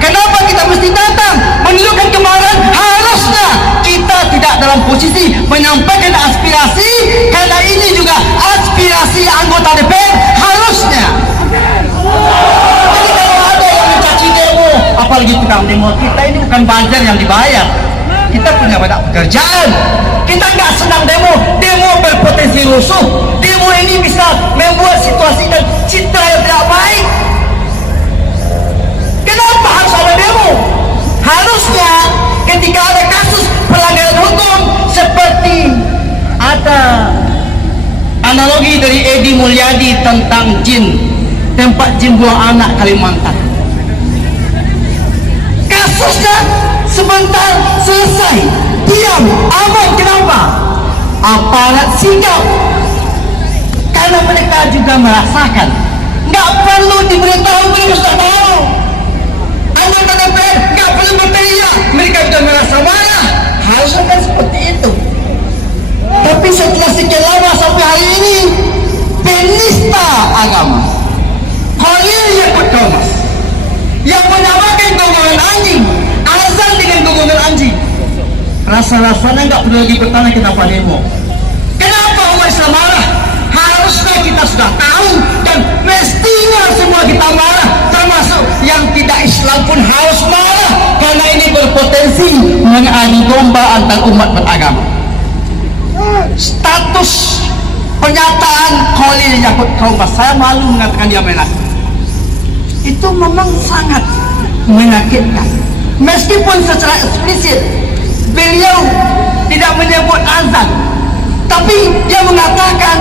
Kenapa kita mesti datang menunjukkan kemarahan? Harusnya kita tidak dalam posisi menyampaikan aspirasi, karena ini juga aspirasi anggota DPR harusnya. Jadi kalau ada yang mencaci demo, apalagi tukang demo, kita ini bukan buzzer yang dibayar. Kita punya banyak pekerjaan. Kita nggak senang demo. Demo berpotensi rusuh. Demo ini bisa membuat situasi dan citra yang tidak baik. Kenapa harus ada demo? Harusnya ketika ada kasus pelanggaran hukum seperti ada analogi dari Edi Mulyadi tentang jin, tempat jin buang anak Kalimantan. Kasusnya sebentar selesai, diam, aman. Kenapa? Aparat sigap, karena mereka juga merasakan. Nggak perlu diberitahu, mereka sudah tahu. Anggota DPR nggak perlu berteriak, mereka sudah merasa marah. Harusnya kan seperti itu. Tapi setelah sekian lama sampai hari ini, penista agama Khalil Yakutkaumas yang menamakan golongan anjing, azan dengan golongan anjing, rasa-rasanya nggak perlu lagi bertanya kenapa demo. Kenapa umat Islam marah? Harusnya kita sudah tahu dan mestinya semua kita marah, termasuk yang tidak Islam pun harus marah, karena ini berpotensi mengadu domba antar umat beragama. Status pernyataan Khalil Yakutkaumas, saya malu mengatakan dia menakut. Itu memang sangat menyakitkan. Meskipun secara eksplisit beliau tidak menyebut azan, tapi dia mengatakan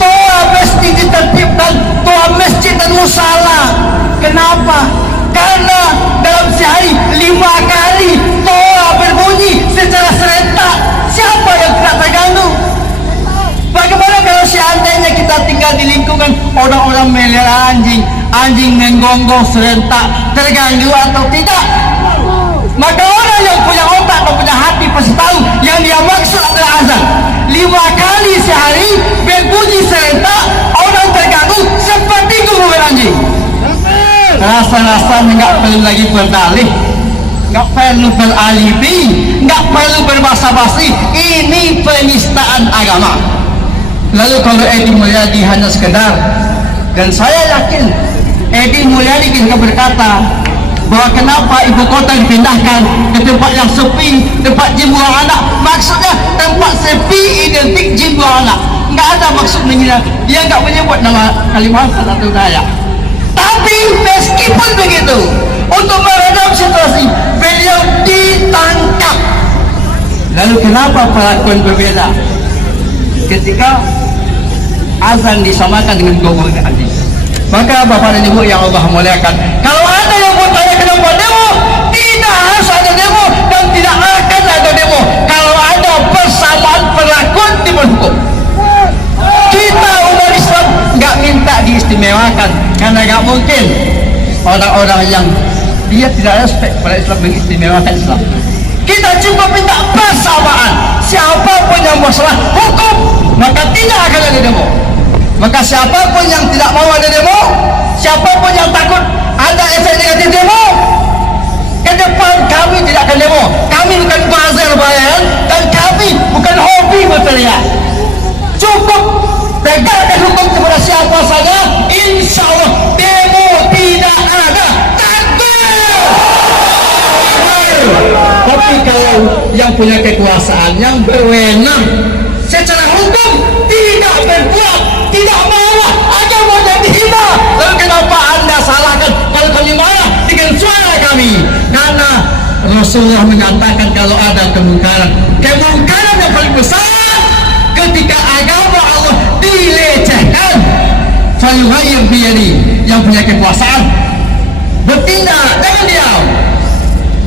toa masjid ditertibkan, toa masjid dan musala. Kenapa? Karena dalam sehari 5 kali toa berbunyi secara serentak. Siapa yang tidak terganggu? Bagaimana kalau seandainya kita tinggal di lingkungan orang-orang melihara anjing, anjing menggonggong serentak, terganggu atau tidak? Maka orang yang punya otak atau punya hati pasti tahu yang dia maksud adalah azan. 5 kali sehari berbunyi serentak, orang terganggu seperti guru anjing. Rasa-rasanya nggak perlu lagi berdalih, nggak perlu beralibi, nggak perlu berbasa-basi. Ini penistaan agama. Lalu kalau Edi Mulyadi hanya sekedar, dan saya yakin Edi Mulyadi ketika berkata bahwa kenapa ibu kota dipindahkan ke tempat yang sepi, tempat jin buang anak, maksudnya tempat sepi identik jin buang anak. Nggak ada maksud menghina, dia nggak menyebut nama Kalimantan atau Dayak. Tapi meskipun begitu, untuk meredam situasi, beliau ditangkap. Lalu kenapa perlakuan berbeda ketika azan disamakan dengan golongan anjing? Maka Bapak dan Ibu yang Allah muliakan, kalau ada yang bertanya kenapa demo, tidak harus ada demo dan tidak akan ada demo kalau ada persamaan perlakuan di hukum. Kita umat Islam nggak minta diistimewakan, karena nggak mungkin orang-orang yang dia tidak respect pada Islam mengistimewakan Islam. Kita cuma minta persamaan. Siapapun yang masalah hukum, maka tidak akan ada demo. Maka siapapun yang tidak mau ada demo, siapapun yang takut ada efek negatif demo, ke depan kami tidak akan demo. Kami bukan buzzer bayaran dan kami bukan hobi berteriak. Cukup tegakkan hukum kepada siapa saja, insya Allah demo tidak yang berwenang secara hukum tidak berbuat, tidak marah, agama jadi hina. Lalu kenapa anda salahkan kalau kami marah dengan suara kami? Karena Rasulullah menyatakan kalau ada kemungkaran yang paling besar ketika agama Allah dilecehkan, falyughayyir biyadi, yang punya kekuasaan bertindak, jangan diam.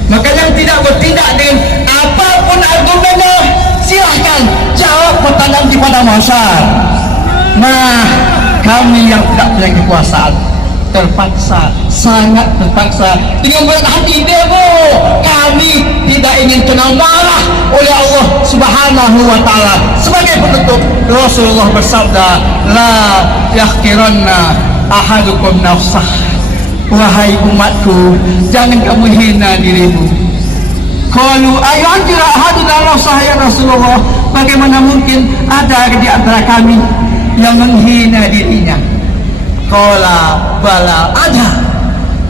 Maka yang tidak bertindak dengan apapun argumennya, silahkan jawab pertanyaan di pada masyar. Nah, kami yang tidak punya kekuasaan terpaksa, sangat terpaksa dengan berat hati demo. Kami tidak ingin kena marah oleh Allah Subhanahu wa ta'ala. Sebagai penutup, Rasulullah bersabda, la yahkiranna ahadukum nafsah. Wahai umatku, jangan kamu hina dirimu. Qalu ayyuhal ahaduna nafsah ya Rasulullah, bagaimana mungkin ada di antara kami yang menghina dirinya? Qala bala ada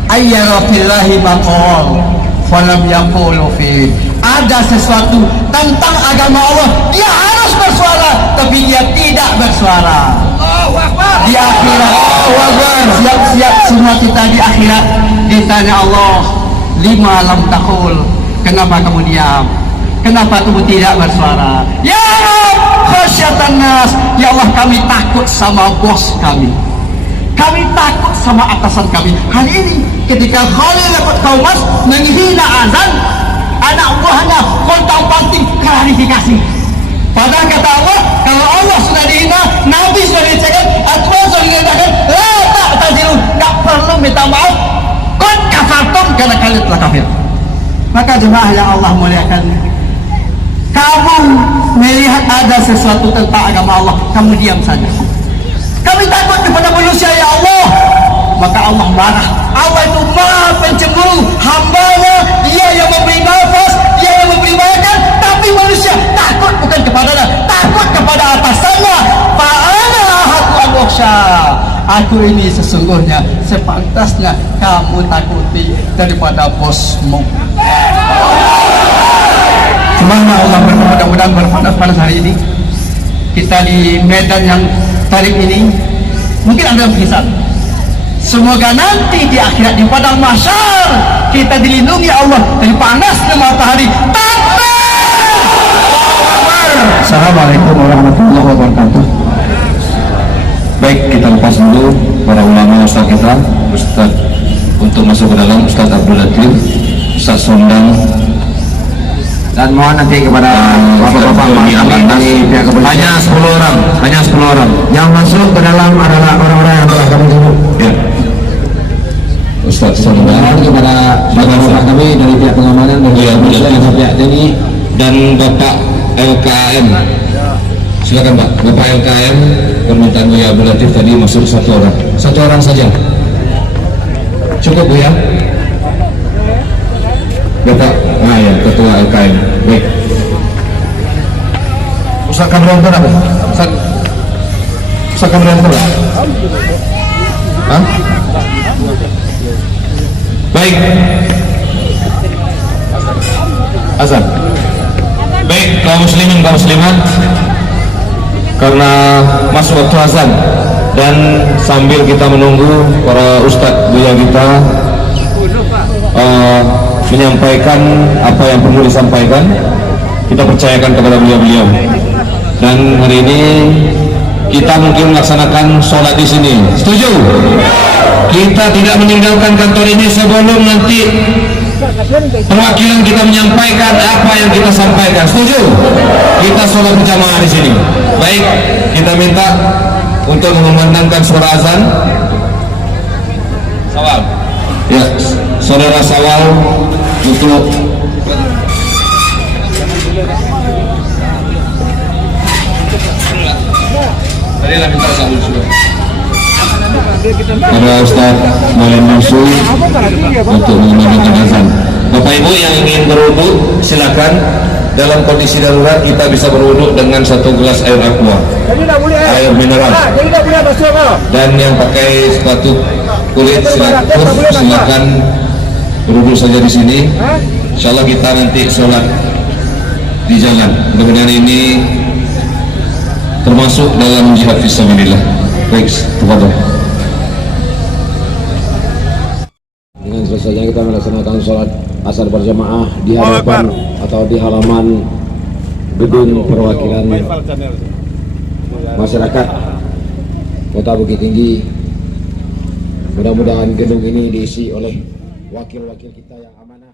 ayyara fillahi maqal falam yaqulu fi. Ada sesuatu tentang agama Allah, dia harus bersuara tapi dia tidak bersuara. Di akhirat, siap-siap semua kita di akhirat ditanya Allah, lima lam taqul, kenapa kamu diam? Kenapa kamu tidak bersuara? Ya Rabb, khasyatan nas, ya Allah kami takut sama bos kami. Kami takut sama atasan kami. Hari ini ketika Khalil dapat Kaumas menghina azan, anak buahnya kontang-panting klarifikasi. Padahal kata Allah, kalau Allah sudah dihina, Nabi sudah dicegah, Al-Quran sudah dikatakan, la ta'tazilu, tak perlu minta maaf. Qad kafartum, karena kalian telah kafir. Maka jemaah yang Allah muliakan, kamu melihat ada sesuatu tentang agama Allah, kamu diam saja. Kami takut kepada manusia ya Allah, maka Allah marah. Allah itu maha pencemburu, hambanya, dia yang memberi nafas, dia yang memberi makan, tapi manusia takut bukan kepadanya, takut kepada atasannya. Fa'ana ahadu an-nukhsha, aku ini sesungguhnya sepantasnya kamu takuti daripada bosmu. Semoga Allah mudah-mudahan berpanas-panas hari ini. Kita di medan yang tarik ini mungkin ada yang berkisar. Semoga nanti di akhirat di padang mahsyar kita dilindungi Allah dari panasnya matahari. Assalamualaikum warahmatullahi wabarakatuh. Baik, kita lepas dulu para ulama ustaz kita, Ustaz untuk masuk ke dalam, Ustaz Abdul Latif, Ustaz Sondang, dan mohon nanti kepada bapak-bapak dari pihak kepolisian. Hanya 10 orang yang masuk ke dalam adalah orang-orang yang telah kami tunjuk. Ya. Ustaz Sondang kepada bapak-bapak kami dari pihak pengamanan dan pihak TNI dan Bapak LKM. Silakan Pak, Bapak LKM, permintaan Bu Abdul Latif tadi masuk 1 orang. 1 orang saja. Cukup Bu ya? Bapak, ya, Ketua LKM. Baik. Ustaz Kamranto apa? Ustaz Kamranto. Hah? Baik. Azan. Baik, kaum muslimin, kaum muslimat, karena masuk waktu azan dan sambil kita menunggu para ustadz buya kita menyampaikan apa yang perlu disampaikan, kita percayakan kepada beliau-beliau. Dan hari ini kita mungkin melaksanakan sholat di sini. Setuju? Kita tidak meninggalkan kantor ini sebelum nanti perwakilan kita menyampaikan apa yang kita sampaikan. Setuju? Kita sholat berjamaah di sini. Baik, kita minta untuk mengumandangkan suara azan. Sawal. Ya, saudara Sawal untuk tadilah minta sahur sudah. Para Ustaz Maulid Musuh untuk mengumandangkan azan. Bapak Ibu yang ingin berwudu silakan. Dalam kondisi darurat kita bisa berwudu dengan 1 gelas air aqua, air mineral. Dan yang pakai sepatu kulit silakan berwudu saja di sini. Insyaallah kita nanti sholat di jalan. Mudah-mudahan ini termasuk dalam jihad fisabilillah. Baik, tafadhol. Dengan selesainya kita melaksanakan sholat asar berjamaah di hadapan atau di halaman gedung perwakilan masyarakat Kota Bukit Tinggi. Mudah-mudahan gedung ini diisi oleh wakil-wakil kita yang amanah.